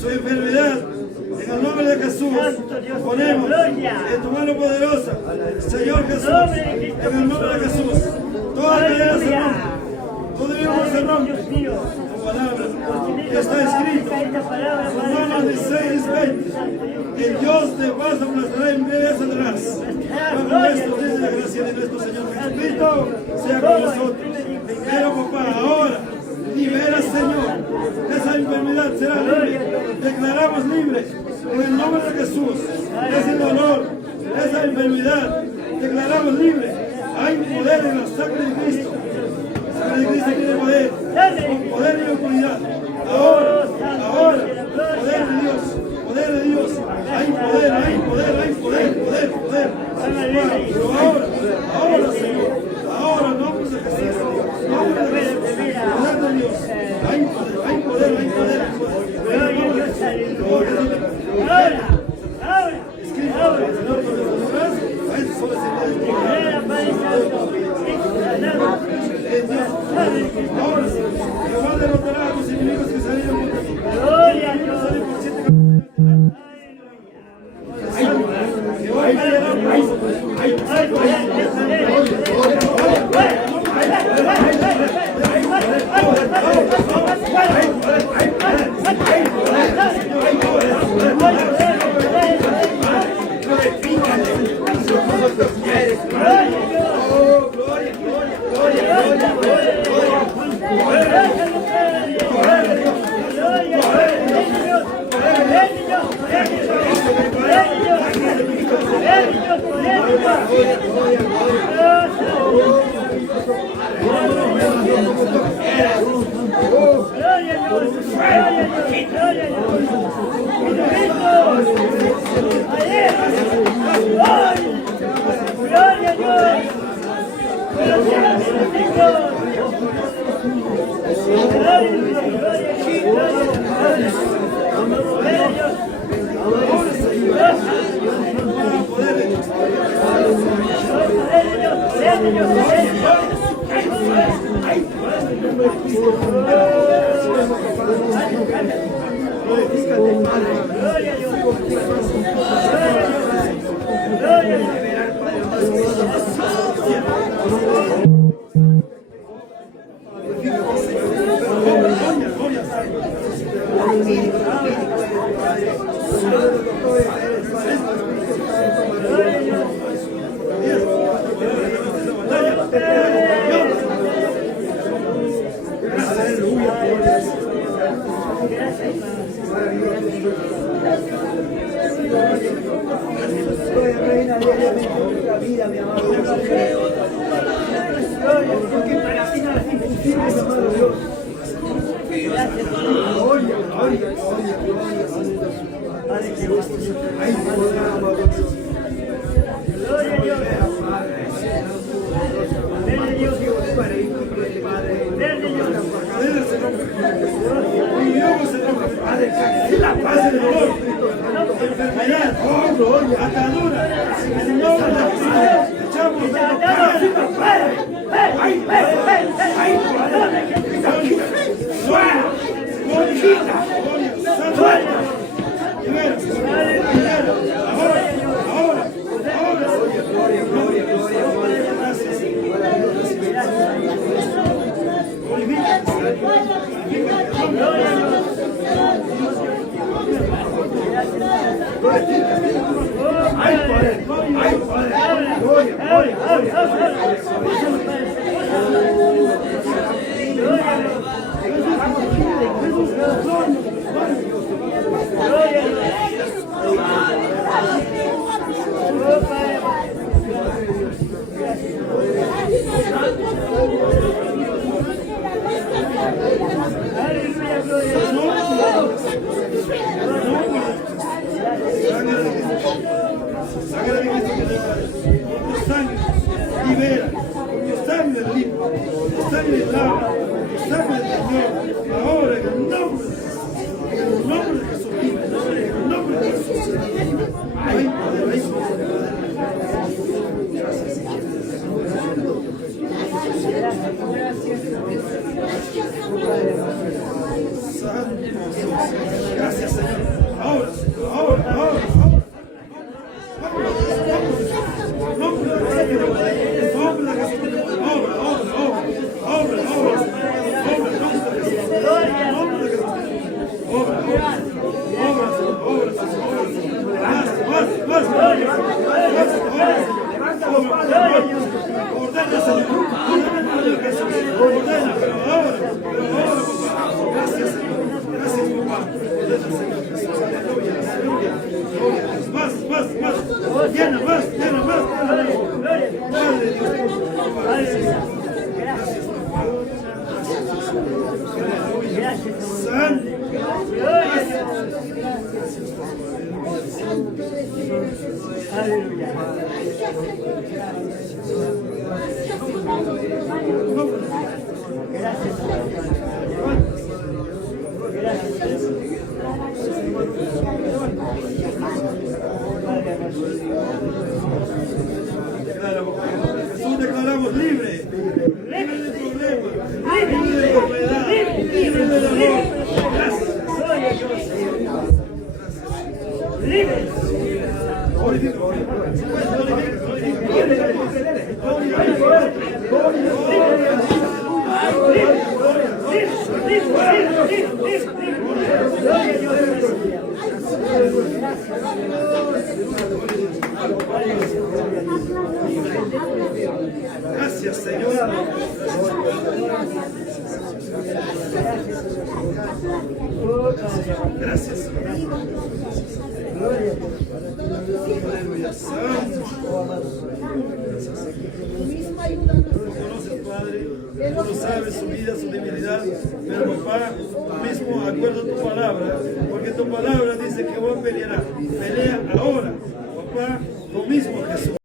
su enfermedad. En el nombre de Jesús, ponemos en tu mano poderosa, Señor Jesús, en el nombre de Jesús, toda cadena se rompe, todo yugo se rompe. Tu palabra está escrito, Romanos 16:20. El Dios de paz aplastará en breve a Satanás. Bajo esto, desde la gracia de nuestro Señor Jesucristo, sea con nosotros. Pero papá, ahora, libera, Señor. Esa enfermedad será libre. Declaramos libre en el nombre de Jesús. Ese dolor, esa enfermedad, declaramos libre. Hay poder en la sangre de Cristo. La sangre de Cristo tiene poder, con poder y autoridad. Ahora, poder de Dios, poder de Dios. Hay poder, hay poder, hay poder, poder. Pero ahora, Señor, ahora, en nombre de Jesús, nombre de Jesús, poder de Dios. Hay poder, hay poder, hay poder. Ahora. Escrito, el Señor con nosotros, a eso solo se puede ahora, Jehová derrotará a tus enemigos que salieron contra ti. Gloria a Dios. Gloria a Dios. Reina, diariamente nuestra vida, mi amado Dios. Porque para ti nada es imposible, mi amado Dios. Gloria, gloria, gloria, gloria. Padre, que vos ay, amado Dios. Gloria a Dios. Denle Dios, para ir con el Padre. Denle Dios. Padre, que la paz del dolor, enfermedad, gloria, atadura, Señor, echamos de la Padre, ay, gracias, Señor. Ahora. Jesús declaramos libre de problemas, libre de enfermedad, libre de dolor. Gracias. Libre. Gracias. Gracias, Señor. Gracias. Aleluya. Santo. Tú conoces, Padre, tú sabes su vida, su debilidad, pero papá, tú mismo acuerdo a tu palabra, porque tu palabra dice que vos pelearás. Pelea ahora, papá, tú mismo, Jesús.